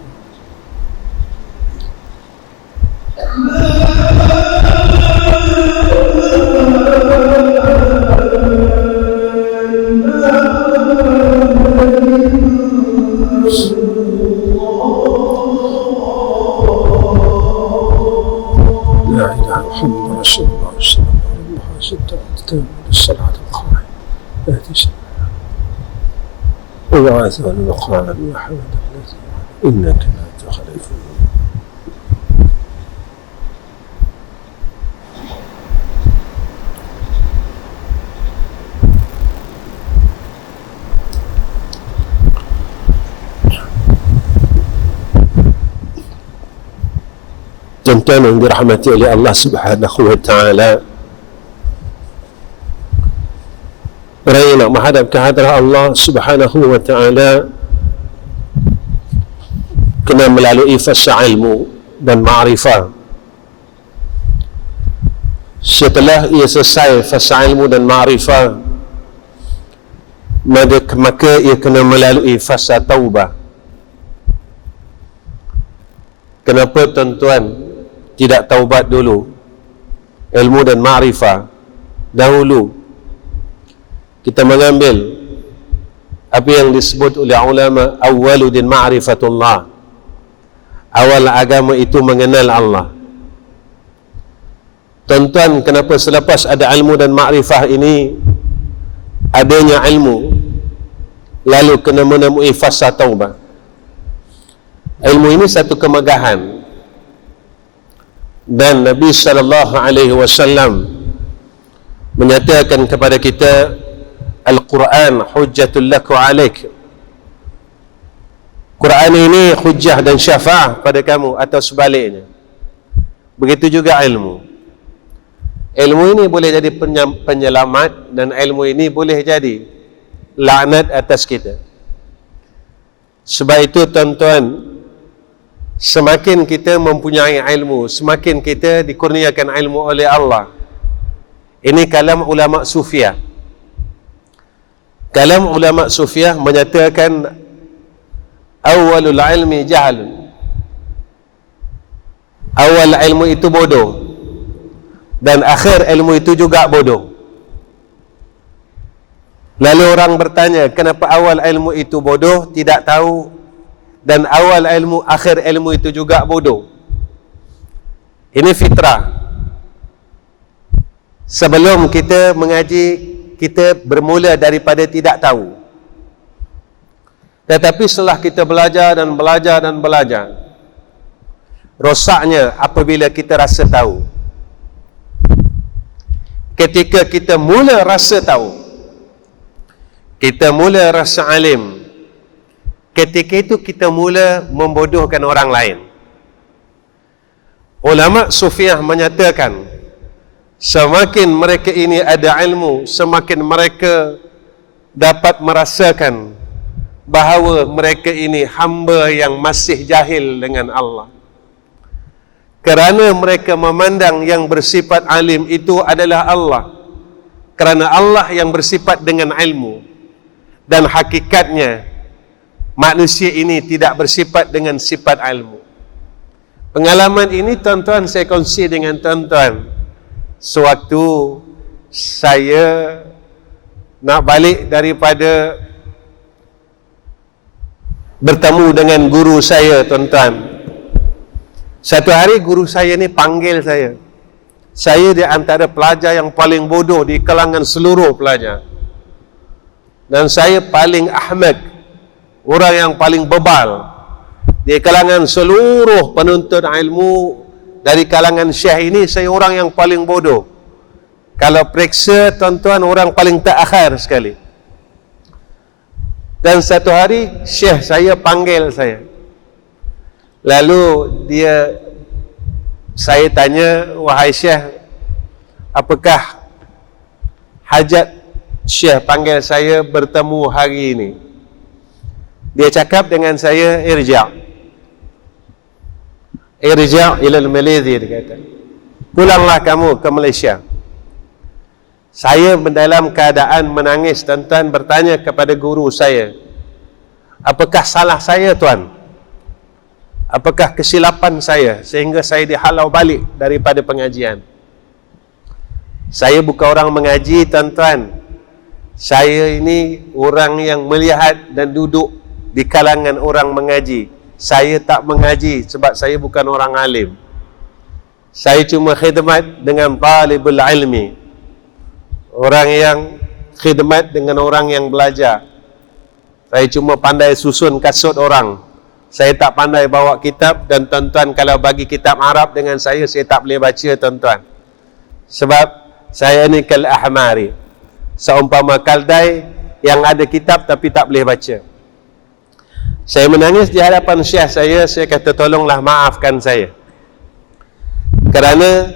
لا إله محمد رسول الله صلى الله عليه وسلم. الصلاة القائمة اهدي وبعث المقام المحمد الذي إنك لا تخلف Tuan-tuan yang dirahmati oleh Allah Subhanahu wa Ta'ala, orang yang nak menghadap ke hadirat Allah Subhanahu wa Ta'ala kena melalui fasa ilmu dan ma'rifah. Setelah ia selesai fasa ilmu dan ma'rifah, maka ia kena melalui fasa taubah. Kenapa tuan-tuan tidak taubat dulu? Ilmu dan ma'rifah dahulu. Kita mengambil apa yang disebut oleh ulama awwaludin ma'rifatullah. Awal agama itu mengenal Allah. Tuan-tuan, kenapa selepas ada ilmu dan ma'rifah ini, adanya ilmu, lalu kena menemui fasa taubah? Ilmu ini satu kemegahan, dan Nabi sallallahu alaihi wasallam menyatakan kepada kita, Al-Quran hujjatul laku alaik. Quran ini hujjah dan syafa'ah pada kamu, atau sebaliknya. Begitu juga ilmu. Ilmu ini boleh jadi penyelamat, dan ilmu ini boleh jadi laknat atas kita. Sebab itu tuan-tuan, semakin kita mempunyai ilmu, semakin kita dikurniakan ilmu oleh Allah. Ini kalam ulama sufiah. Kalam ulama sufiah menyatakan awalul ilmi jahalun. Awal ilmu itu bodoh, dan akhir ilmu itu juga bodoh. Lalu orang bertanya, kenapa awal ilmu itu bodoh, tidak tahu, dan awal ilmu, akhir ilmu itu juga bodoh? Ini fitrah. Sebelum kita mengaji, kita bermula daripada tidak tahu. Tetapi setelah kita belajar dan belajar dan belajar, rosaknya apabila kita rasa tahu. Ketika kita mula rasa tahu, kita mula rasa alim, ketika itu kita mula membodohkan orang lain. Ulama sufiah menyatakan, semakin mereka ini ada ilmu, semakin mereka dapat merasakan bahawa mereka ini hamba yang masih jahil dengan Allah. Kerana mereka memandang yang bersifat alim itu adalah Allah. Kerana Allah yang bersifat dengan ilmu. Dan hakikatnya, manusia ini tidak bersifat dengan sifat ilmu. Pengalaman ini tuan-tuan saya kongsi dengan tuan-tuan. Sewaktu saya nak balik daripada bertemu dengan guru saya, tuan-tuan. Satu hari guru saya ni panggil saya. Saya di antara pelajar yang paling bodoh di kalangan seluruh pelajar. Dan saya paling ahmak, orang yang paling bebal di kalangan seluruh penuntut ilmu. Dari kalangan syekh ini, saya orang yang paling bodoh. Kalau periksa, tuan-tuan, orang paling tak akhir sekali. Dan satu hari, syekh saya panggil saya. Lalu saya tanya, wahai syekh, apakah hajat syekh panggil saya bertemu hari ini? Dia cakap dengan saya, irja' ilal Malaysia, dia kata. Pulanglah kamu ke Malaysia. Saya dalam keadaan menangis, tuan-tuan, bertanya kepada guru saya, apakah salah saya, tuan? Apakah kesilapan saya sehingga saya dihalau balik daripada pengajian? Saya bukan orang mengaji, tuan-tuan. Saya ini orang yang melihat dan duduk di kalangan orang mengaji. Saya tak mengaji sebab saya bukan orang alim. Saya cuma khidmat dengan talibul ilmi. Orang yang khidmat dengan orang yang belajar. Saya cuma pandai susun kasut orang. Saya tak pandai bawa kitab, dan tuan-tuan kalau bagi kitab Arab dengan saya tak boleh baca, tuan-tuan. Sebab saya ni kal ahmari. Seumpama kaldai yang ada kitab tapi tak boleh baca. Saya menangis di hadapan syekh saya kata tolonglah maafkan saya. Kerana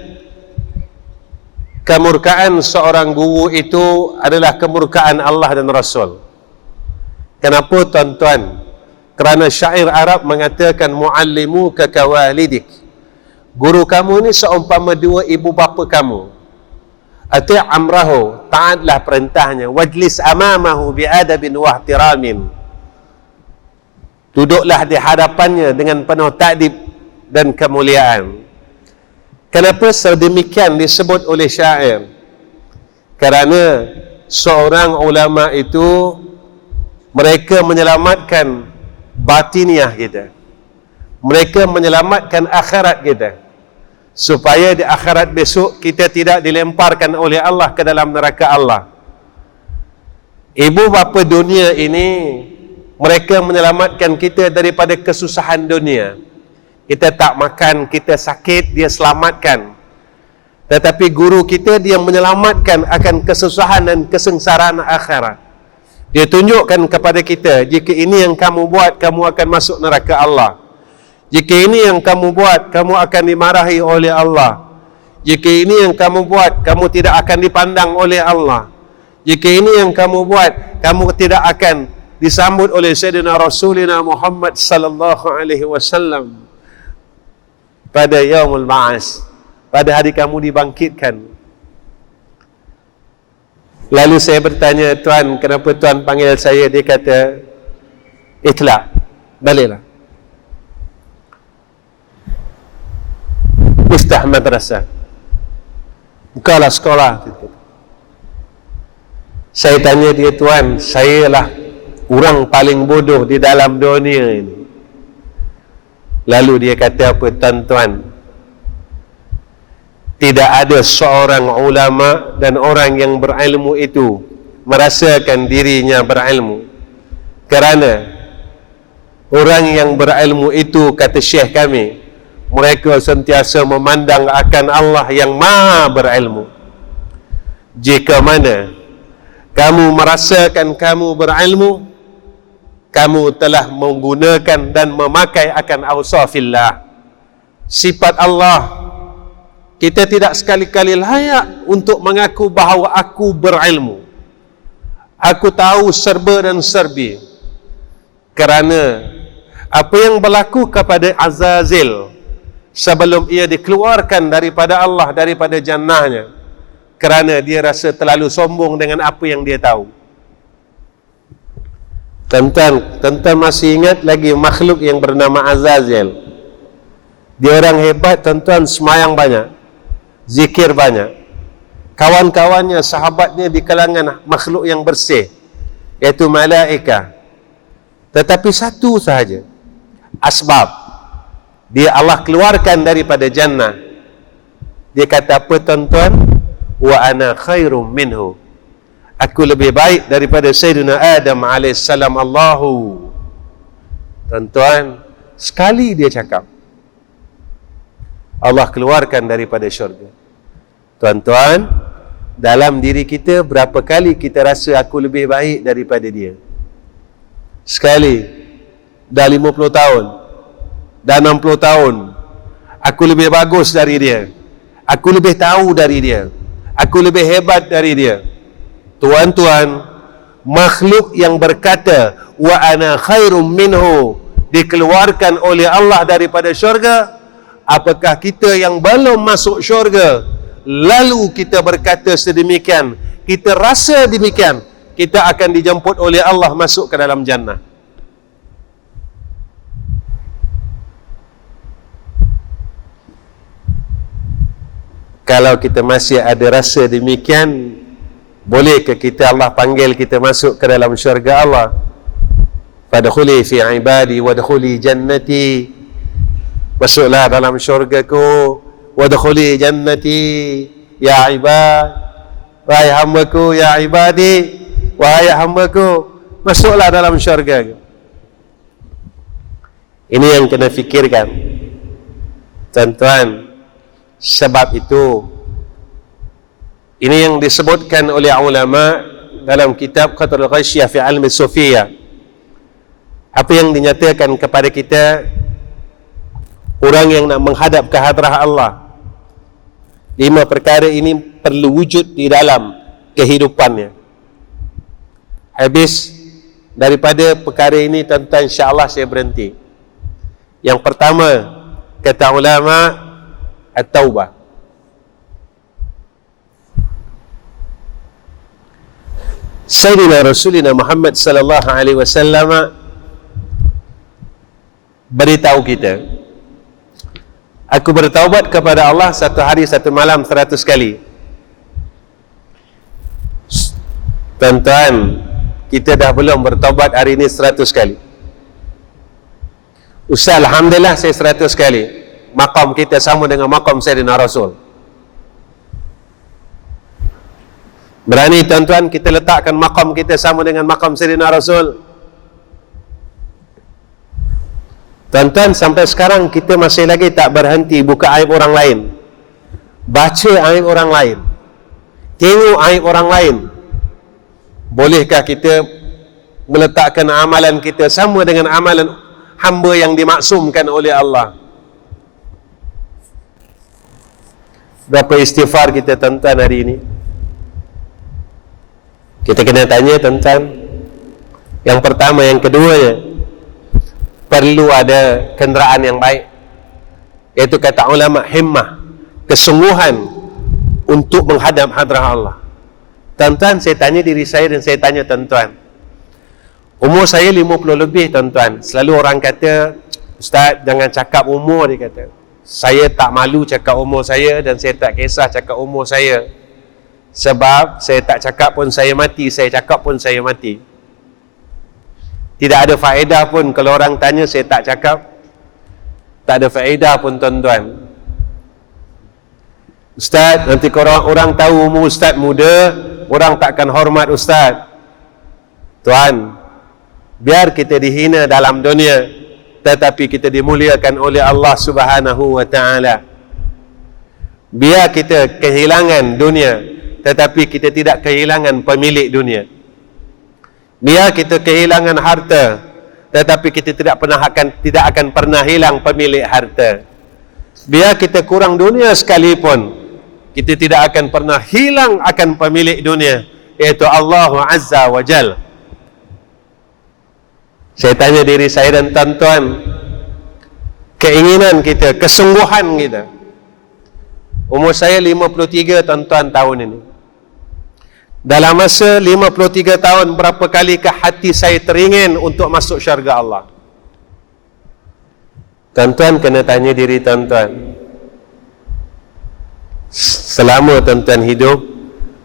kemurkaan seorang guru itu adalah kemurkaan Allah dan Rasul. Kenapa, tuan-tuan? Kerana syair Arab mengatakan muallimu kakawalidik. Guru kamu ni seumpama dua ibu bapa kamu. Ati' amrahu, taatlah perintahnya. Wajlis amamahu bi'adabin wa ihtiramin. Duduklah di hadapannya dengan penuh ta'dib dan kemuliaan. Kenapa sedemikian disebut oleh syair? Kerana seorang ulama itu mereka menyelamatkan batiniah kita. Mereka menyelamatkan akhirat kita. Supaya di akhirat besok kita tidak dilemparkan oleh Allah ke dalam neraka Allah. Ibu bapa dunia ini, mereka menyelamatkan kita daripada kesusahan dunia. Kita tak makan, kita sakit, dia selamatkan. Tetapi guru kita, dia menyelamatkan akan kesusahan dan kesengsaraan akhirat. Dia tunjukkan kepada kita, jika ini yang kamu buat, kamu akan masuk neraka Allah. Jika ini yang kamu buat, kamu akan dimarahi oleh Allah. Jika ini yang kamu buat, kamu tidak akan dipandang oleh Allah. Jika ini yang kamu buat, kamu tidak akan disambut oleh Sayyidina Rasulina Muhammad sallallahu alaihi wasallam pada yaumul ba'as, pada hari kamu dibangkitkan. Lalu saya bertanya, tuan, kenapa tuan panggil saya? Dia kata, ikhlas, baliklah. Iftah madrasah. Bukalah sekolah. Saya tanya dia, tuan, saya lah orang paling bodoh di dalam dunia ini. Lalu dia kata apa, tuan-tuan? Tidak ada seorang ulama dan orang yang berilmu itu merasakan dirinya berilmu. Kerana orang yang berilmu itu, kata syekh kami, mereka sentiasa memandang akan Allah yang maha berilmu. Jika mana kamu merasakan kamu berilmu, kamu telah menggunakan dan memakai akan awsafillah, sifat Allah. Kita tidak sekali-kali layak untuk mengaku bahawa aku berilmu, aku tahu serba dan serbi, kerana apa yang berlaku kepada Azazil sebelum ia dikeluarkan daripada Allah, daripada jannahnya, kerana dia rasa terlalu sombong dengan apa yang dia tahu. Tuan-tuan masih ingat lagi makhluk yang bernama Azazil? Dia orang hebat, tuan-tuan, semayang banyak, zikir banyak, kawan-kawannya, sahabatnya di kalangan makhluk yang bersih, iaitu malaikah. Tetapi satu sahaja asbab dia Allah keluarkan daripada jannah. Dia kata apa, tuan-tuan? Wa ana khairum minhu, aku lebih baik daripada Sayyidina Adam alaihissalam. Allahu, tuan-tuan, sekali dia cakap, Allah keluarkan daripada syurga. Tuan-tuan, dalam diri kita berapa kali kita rasa aku lebih baik daripada dia? Sekali. Dah 50 tahun, dah 60 tahun, aku lebih bagus dari dia, aku lebih tahu dari dia, aku lebih hebat dari dia. Tuan-tuan, makhluk yang berkata wa ana khairum minhu dikeluarkan oleh Allah daripada syurga, apakah kita yang belum masuk syurga lalu kita berkata sedemikian, kita rasa demikian, kita akan dijemput oleh Allah masuk ke dalam jannah? Kalau kita masih ada rasa demikian, bolehkah kita, Allah panggil kita masuk ke dalam syurga Allah? Fadkhuli fi ibadi wadkhuli jannati, masuklah dalam syurgaku, wadkhuli jannati ya ibad, wahai hambaku, ya ibadi, wahai hambaku, masuklah dalam syurga. Ini yang kena fikirkan, tuan-tuan. Sebab itu, ini yang disebutkan oleh ulama dalam kitab Qatrul Ghasyiyah fi Ilmi Sufiyah. Apa yang dinyatakan kepada kita, orang yang nak menghadap ke hadrah Allah, 5 perkara ini perlu wujud di dalam kehidupannya. Habis daripada perkara ini, tuan-tuan, insya-Allah saya berhenti. Yang pertama, kata ulama, at-taubah. Sayyidina Rasulina Muhammad sallallahu alaihi wasallam beritahu kita, aku bertaubat kepada Allah satu hari satu malam 100 kali. Tuan-tuan, kita dah belum bertaubat hari ini 100 kali. Ustaz, alhamdulillah saya 100 kali. Maqam kita sama dengan maqam Sayyidina Rasul. Berani, tuan-tuan, kita letakkan maqam kita sama dengan maqam Sayyidina Rasul? Tuan-tuan, sampai sekarang kita masih lagi tak berhenti buka aib orang lain, baca aib orang lain, tengok aib orang lain. Bolehkah kita meletakkan amalan kita sama dengan amalan hamba yang dimaksumkan oleh Allah? Berapa istighfar kita, tuan-tuan, hari ini? Kita kena tanya, tuan-tuan. Yang pertama, yang keduanya, perlu ada kenderaan yang baik, iaitu kata ulama himmah, kesungguhan untuk menghadap hadrah Allah. Tuan-tuan, saya tanya diri saya dan saya tanya tuan-tuan. Umur saya 50 lebih, tuan-tuan. Selalu orang kata, Ustaz, jangan cakap umur, dia kata. Saya tak malu cakap umur saya dan saya tak kisah cakap umur saya. Sebab saya tak cakap pun saya mati, saya cakap pun saya mati. Tidak ada faedah pun kalau orang tanya saya tak cakap. Tak ada faedah pun, tuan-tuan. Ustaz, nanti kalau orang tahu umur Ustaz muda, orang takkan hormat Ustaz. Tuan, biar kita dihina dalam dunia, tetapi kita dimuliakan oleh Allah Subhanahu wa ta'ala. Biar kita kehilangan dunia, tetapi kita tidak kehilangan pemilik dunia. Biar kita kehilangan harta, tetapi kita tidak akan pernah hilang pemilik harta. Biar kita kurang dunia sekalipun, kita tidak akan pernah hilang akan pemilik dunia, iaitu Allah Azza wa Jal. Saya tanya diri saya dan tuan-tuan, keinginan kita, kesungguhan kita. Umur saya 53 tuan-tuan tahun ini. Dalam masa 53 tahun, berapa kalikah hati saya teringin untuk masuk syurga Allah? Tuan-tuan kena tanya diri tuan-tuan. Selama tuan-tuan hidup,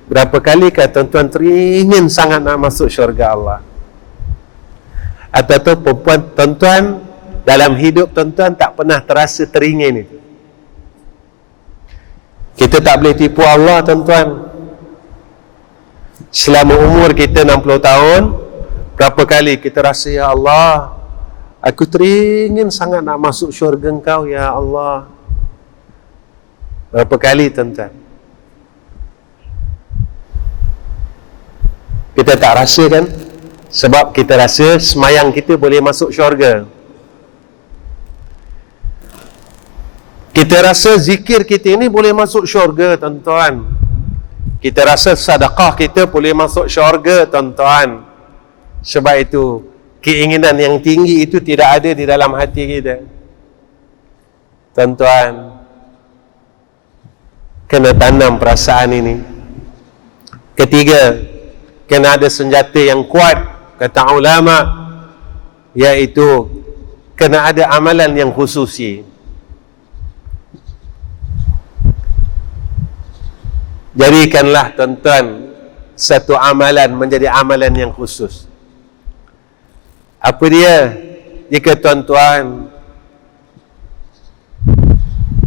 berapa kalikah tuan-tuan teringin sangat nak masuk syurga Allah? Atau perempuan tuan-tuan dalam hidup tuan-tuan tak pernah terasa teringin itu? Kita tak boleh tipu Allah tuan-tuan. Selama umur kita 60 tahun, berapa kali kita rasa, ya Allah, aku teringin sangat nak masuk syurga Engkau, ya Allah. Berapa kali tuan-tuan? Kita tak rasa kan? Sebab kita rasa semayang kita boleh masuk syurga. Kita rasa zikir kita ini boleh masuk syurga tuan-tuan. Kita rasa sedekah kita boleh masuk syurga tuan-tuan. Sebab itu keinginan yang tinggi itu tidak ada di dalam hati kita. Tuan-tuan, kena tanam perasaan ini. Ketiga, kena ada senjata yang kuat, kata ulama, iaitu kena ada amalan yang khususi. Jadikanlah tuan-tuan satu amalan menjadi amalan yang khusus. Apa dia? Jika tuan-tuan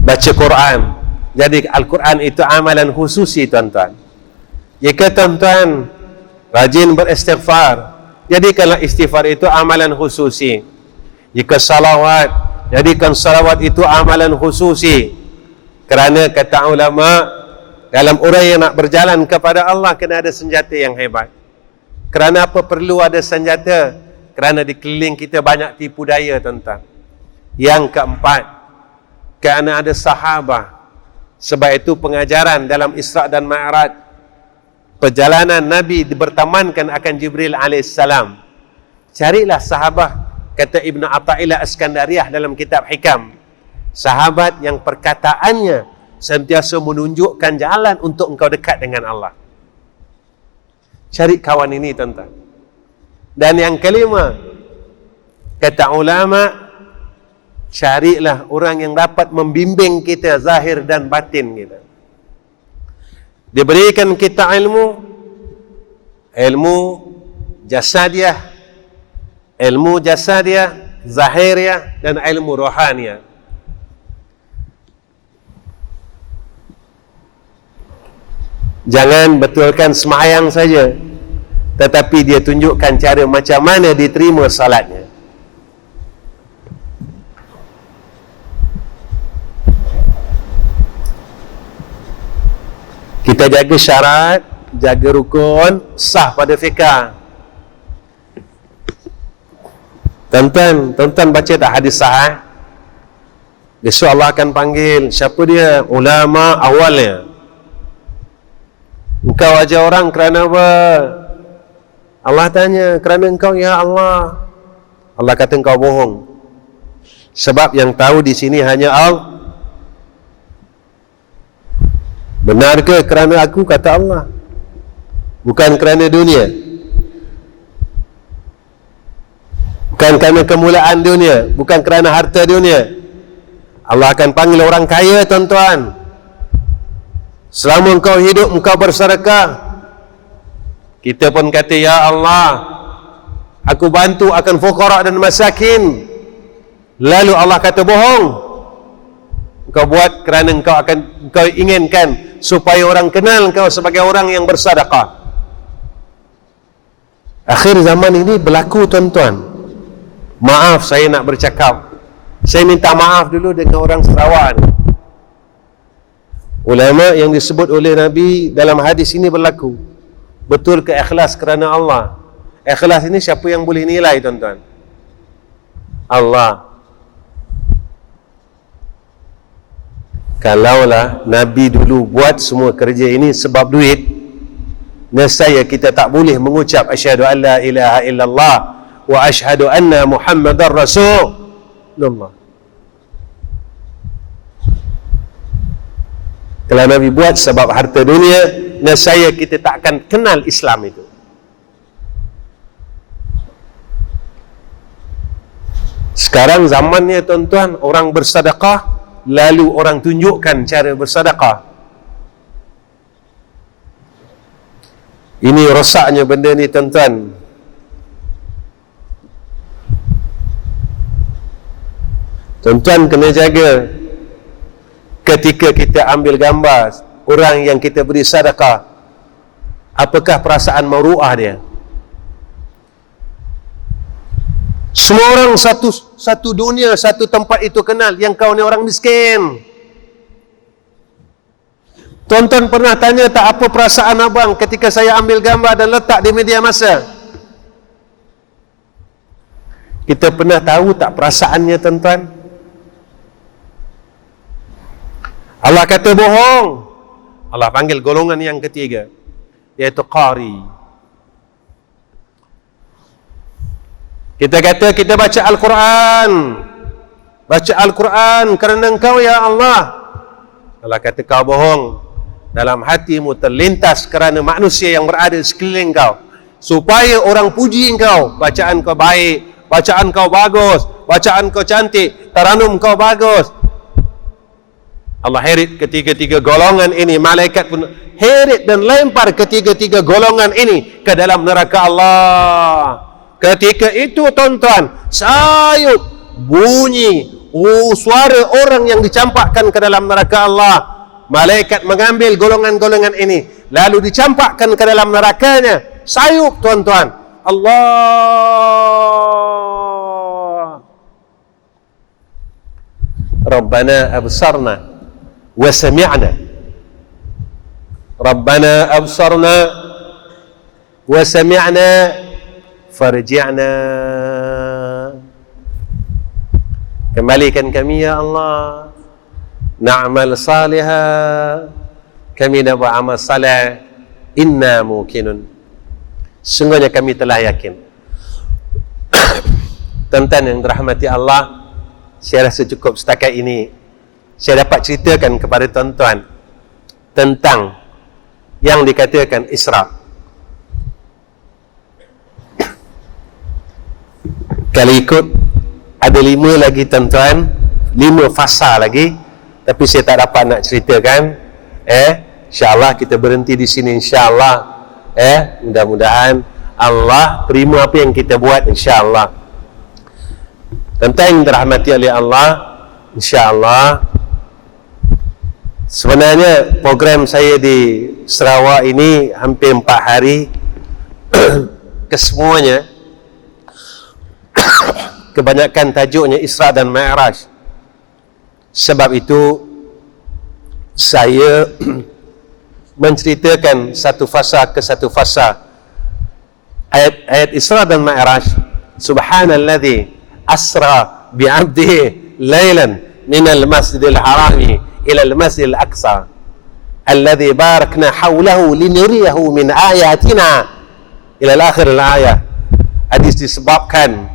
baca Quran, jadi Al-Quran itu amalan khususi tuan-tuan. Jika tuan-tuan rajin beristighfar, jadikanlah istighfar itu amalan khususi. Jika salawat, jadikan salawat itu amalan khususi. Kerana kata ulama, dalam orang yang nak berjalan kepada Allah kena ada senjata yang hebat. Kerana apa perlu ada senjata? Kerana di keliling kita banyak tipu daya tuan-tuan. Yang keempat, kerana ada sahabah. Sebab itu pengajaran dalam Isra' dan Mi'raj, perjalanan Nabi bertemankan akan Jibril AS. Carilah sahabah, kata Ibn Atta'illah Askandariyah dalam kitab Hikam, sahabat yang perkataannya sentiasa menunjukkan jalan untuk engkau dekat dengan Allah. Cari kawan ini tuan-tuan. Dan yang kelima, kata ulama, carilah orang yang dapat membimbing kita zahir dan batin kita. Diberikan kita ilmu jasadiah, zahiriah, dan ilmu rohaniah. Jangan betulkan semayang saja, tetapi dia tunjukkan cara macam mana diterima salatnya. Kita jaga syarat, jaga rukun, sah pada fiqah. Tuan-tuan baca tak hadis sahih? Besok Allah akan panggil, siapa dia? Ulama awalnya. Engkau ajar orang kerana apa? Allah tanya, kerana engkau ya Allah. Allah kata engkau bohong. Sebab yang tahu di sini hanya Allah. Benar ke kerana aku, kata Allah? Bukan kerana dunia. Bukan kerana kemuliaan dunia. Bukan kerana harta dunia. Allah akan panggil orang kaya tuan-tuan. Selama engkau hidup, engkau bersedekah. Kita pun kata, ya Allah, aku bantu akan fuqara dan masakin. Lalu Allah kata bohong. Engkau buat kerana engkau inginkan supaya orang kenal engkau sebagai orang yang bersedekah. Akhir zaman ini berlaku tuan-tuan. Maaf saya nak bercakap. Saya minta maaf dulu dengan orang Sarawak ni. Ulama yang disebut oleh Nabi dalam hadis ini berlaku. Betul ke ikhlas kerana Allah? Ikhlas ini siapa yang boleh nilai, tuan-tuan? Allah. Kalaulah Nabi dulu buat semua kerja ini sebab duit, nescaya kita tak boleh mengucap asyhadu an la ilaha illallah wa asyhadu anna Muhammadar Rasulullah. Kalau Nabi buat sebab harta dunia, nescaya kita tak akan kenal Islam itu. Sekarang zamannya, tuan-tuan, orang bersedekah, lalu orang tunjukkan cara bersedekah. Ini rosaknya benda ni, tuan-tuan. Tuan-tuan kena jaga. Ketika kita ambil gambar orang yang kita beri sedekah, apakah perasaan maruah dia? Semua orang satu dunia, satu tempat itu kenal yang kau ni orang miskin. Tuan-tuan pernah tanya tak apa perasaan abang ketika saya ambil gambar dan letak di media massa? Kita pernah tahu tak perasaannya, tuan-tuan? Allah kata bohong. Allah panggil golongan yang ketiga, iaitu qari. Kita kata kita baca Al-Quran. Baca Al-Quran kerana engkau ya Allah. Allah kata kau bohong. Dalam hatimu terlintas kerana manusia yang berada di sekeliling kau, supaya orang puji engkau. Bacaan kau baik, bacaan kau bagus, bacaan kau cantik, taranum kau bagus. Allah heret ketiga-tiga golongan ini. Malaikat pun heret dan lempar ketiga-tiga golongan ini ke dalam neraka Allah. Ketika itu, tuan-tuan, sayup bunyi suara orang yang dicampakkan ke dalam neraka Allah. Malaikat mengambil golongan-golongan ini lalu dicampakkan ke dalam nerakanya. Sayup, tuan-tuan. Allah. Rabbana absarna wa sami'na. Rabbana absarna wa sami'na farji'na. Kembalikan kami ya Allah, na'mal salihah, kami nak buat amal salih, inna mukinun, sungguhnya kami telah yakin. Tuan-tuan yang dirahmati Allah, saya rasa cukup setakat ini. Saya dapat ceritakan kepada tuan-tuan tentang yang dikatakan Isra. Kalau ikut, ada 5 lagi, tuan-tuan, 5 fasa lagi, tapi saya tak dapat nak ceritakan. InsyaAllah kita berhenti di sini, insyaAllah. Mudah-mudahan Allah terima apa yang kita buat, insyaAllah. Tuan-tuan yang dirahmati oleh Allah, insyaAllah, sebenarnya program saya di Sarawak ini hampir 4 hari. Kesemuanya kebanyakan tajuknya Isra dan Mi'raj. Sebab itu saya menceritakan satu fasa ke satu fasa. Ayat Isra dan Mi'raj, Subhanalladzi asra bi'abdihi laylan minal masjidil harami ilal masjidil aqsa alladzi barakna hawlahu linuriyahu min ayatina ilal akhir al-ayah. Hadis disebabkan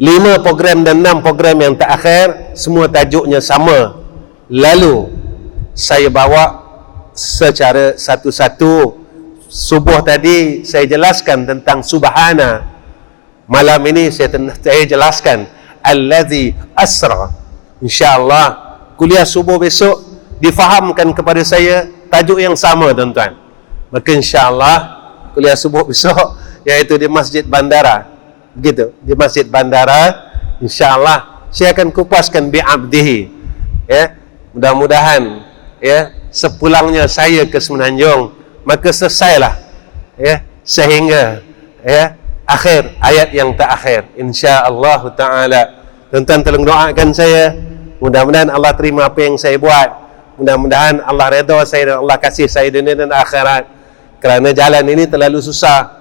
5 program dan 6 program yang terakhir, semua tajuknya sama. Lalu saya bawa secara satu-satu. Subuh tadi saya jelaskan tentang Subhana. Malam ini saya jelaskan Allazi asra. InsyaAllah kuliah subuh besok difahamkan kepada saya tajuk yang sama, tuan-tuan. Maka insyaAllah kuliah subuh besok, iaitu di Masjid Bandara, begitu, di Masjid Bandara, insyaAllah saya akan kupaskan bi'abdihi. Mudah-mudahan sepulangnya saya ke Semenanjung, maka selesailah sehingga akhir ayat yang terakhir, insya-Allah taala. Tuan-tuan tolong doakan saya, mudah-mudahan Allah terima apa yang saya buat. Mudah-mudahan Allah redha saya dan Allah kasih saya dunia dan akhirat. Kerana jalan ini terlalu susah.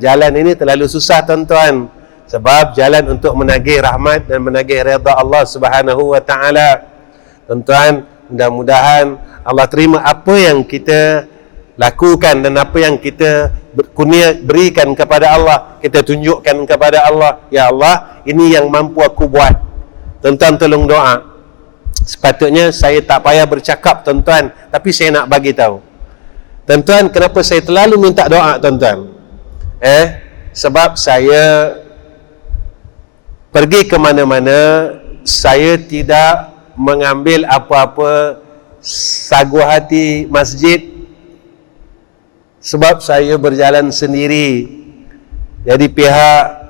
Jalan ini terlalu susah tuan-tuan. Sebab jalan untuk menagih rahmat dan menagih redha Allah Subhanahu wa taala. Tuan-tuan, mudah-mudahan Allah terima apa yang kita lakukan dan apa yang kita berikan kepada Allah, kita tunjukkan kepada Allah, ya Allah, ini yang mampu aku buat. Tuan-tuan tolong doa. Sepatutnya saya tak payah bercakap tuan-tuan, tapi saya nak bagi tahu. Tuan-tuan, kenapa saya terlalu minta doa tuan-tuan? Sebab saya pergi ke mana-mana, saya tidak mengambil apa-apa sagu hati masjid, sebab saya berjalan sendiri. Jadi pihak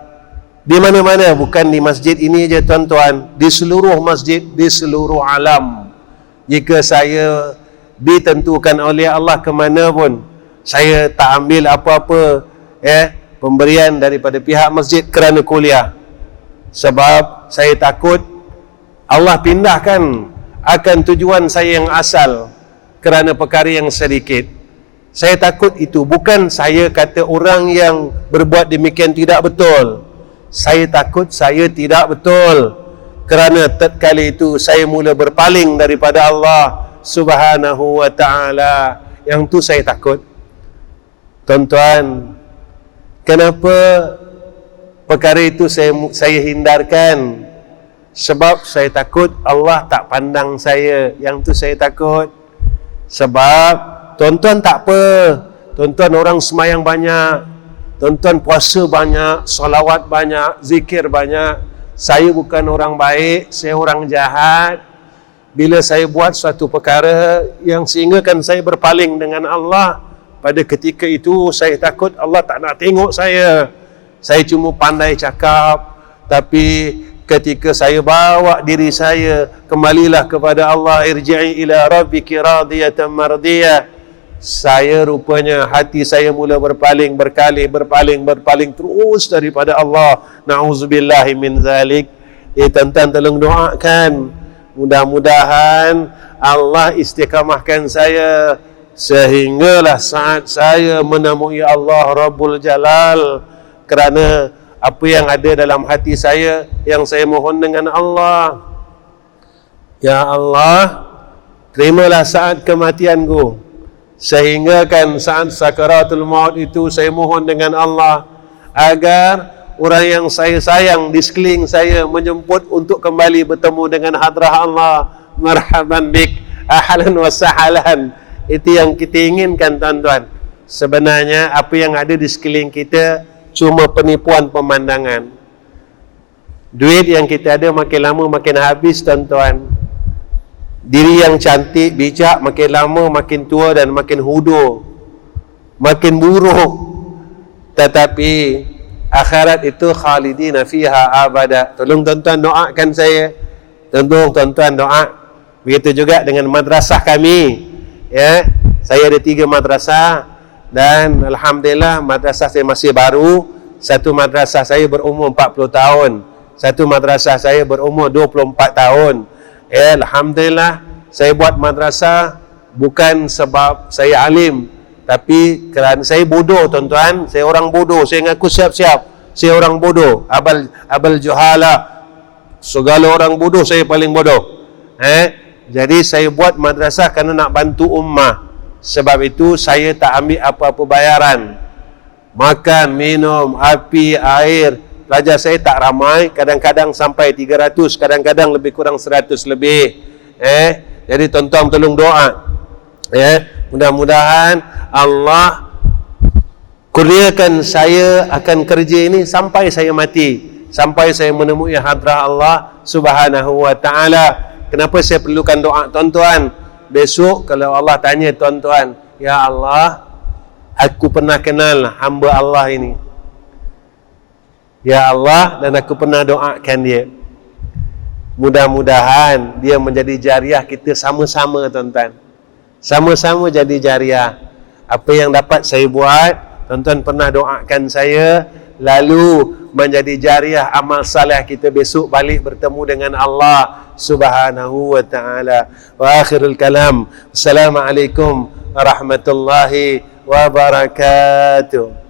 di mana-mana, bukan di masjid ini je tuan-tuan, di seluruh masjid, di seluruh alam. Jika saya ditentukan oleh Allah ke mana pun, saya tak ambil apa-apa pemberian daripada pihak masjid kerana kuliah. Sebab saya takut Allah pindahkan akan tujuan saya yang asal kerana perkara yang sedikit. Saya takut itu. Bukan saya kata orang yang berbuat demikian tidak betul. Saya takut saya tidak betul, kerana tatkala itu saya mula berpaling daripada Allah Subhanahu wa taala. Yang tu saya takut. Tuan-tuan, kenapa perkara itu saya hindarkan? Sebab saya takut Allah tak pandang saya. Yang tu saya takut. Sebab tuan-tuan tak apa, tuan-tuan orang semayang banyak, tuan-tuan puasa banyak, solawat banyak, zikir banyak. Saya bukan orang baik, saya orang jahat. Bila saya buat suatu perkara yang sehinggakan saya berpaling dengan Allah, pada ketika itu saya takut Allah tak nak tengok saya. Saya cuma pandai cakap, tapi ketika saya bawa diri saya, kembalilah kepada Allah, irji'i ila rabbiki radiyatan mardiyah, saya rupanya hati saya mula berpaling terus daripada Allah. Na'udzubillahi min zalik. Tuan-tuan tolong doakan, mudah-mudahan Allah istiqamahkan saya sehinggalah saat saya menemui Allah Rabbul Jalal. Kerana apa yang ada dalam hati saya, yang saya mohon dengan Allah, ya Allah, terimalah saat kematianku, sehingga kan saat sakaratul maut itu saya mohon dengan Allah agar orang yang saya sayang di sekeliling saya menjemput untuk kembali bertemu dengan hadrah Allah. Marhaban bik, ahlan wa sahlan. Itu yang kita inginkan tuan-tuan. Sebenarnya apa yang ada di sekeliling kita cuma penipuan pemandangan. Duit yang kita ada makin lama makin habis tuan-tuan. Diri yang cantik, bijak, makin lama makin tua dan makin hudur, makin buruk. Tetapi akhirat itu khalidina fiha abada. Tolong tuan-tuan doakan saya. Tolong tuan-tuan doa. Begitu juga dengan madrasah kami. Saya ada 3 madrasah, dan alhamdulillah madrasah saya masih baru. Satu madrasah saya berumur 40 tahun. Satu madrasah saya berumur 24 tahun. Alhamdulillah, saya buat madrasah bukan sebab saya alim, tapi kerana saya bodoh tuan-tuan. Saya orang bodoh. Saya ngaku siap-siap saya orang bodoh. Abal juhala. Segala orang bodoh, saya paling bodoh. Jadi saya buat madrasah kerana nak bantu ummah. Sebab itu saya tak ambil apa-apa bayaran. Makan, minum, api, air. Pelajar saya tak ramai, kadang-kadang sampai 300, kadang-kadang lebih kurang 100 lebih. Jadi tuan-tuan tolong doa. Mudah-mudahan Allah kurniakan saya akan kerja ini sampai saya mati, sampai saya menemui hadrah Allah Subhanahu wa taala. Kenapa saya perlukan doa tuan-tuan? Besok kalau Allah tanya tuan-tuan, ya Allah, aku pernah kenal hamba Allah ini, ya Allah, dan aku pernah doakan dia. Mudah-mudahan dia menjadi jariah kita sama-sama tuan-tuan. Sama-sama jadi jariah. Apa yang dapat saya buat, tuan-tuan pernah doakan saya, lalu menjadi jariah amal saleh kita besok balik bertemu dengan Allah Subhanahu wa taala. Wa akhirul kalam, assalamualaikum warahmatullahi wabarakatuh.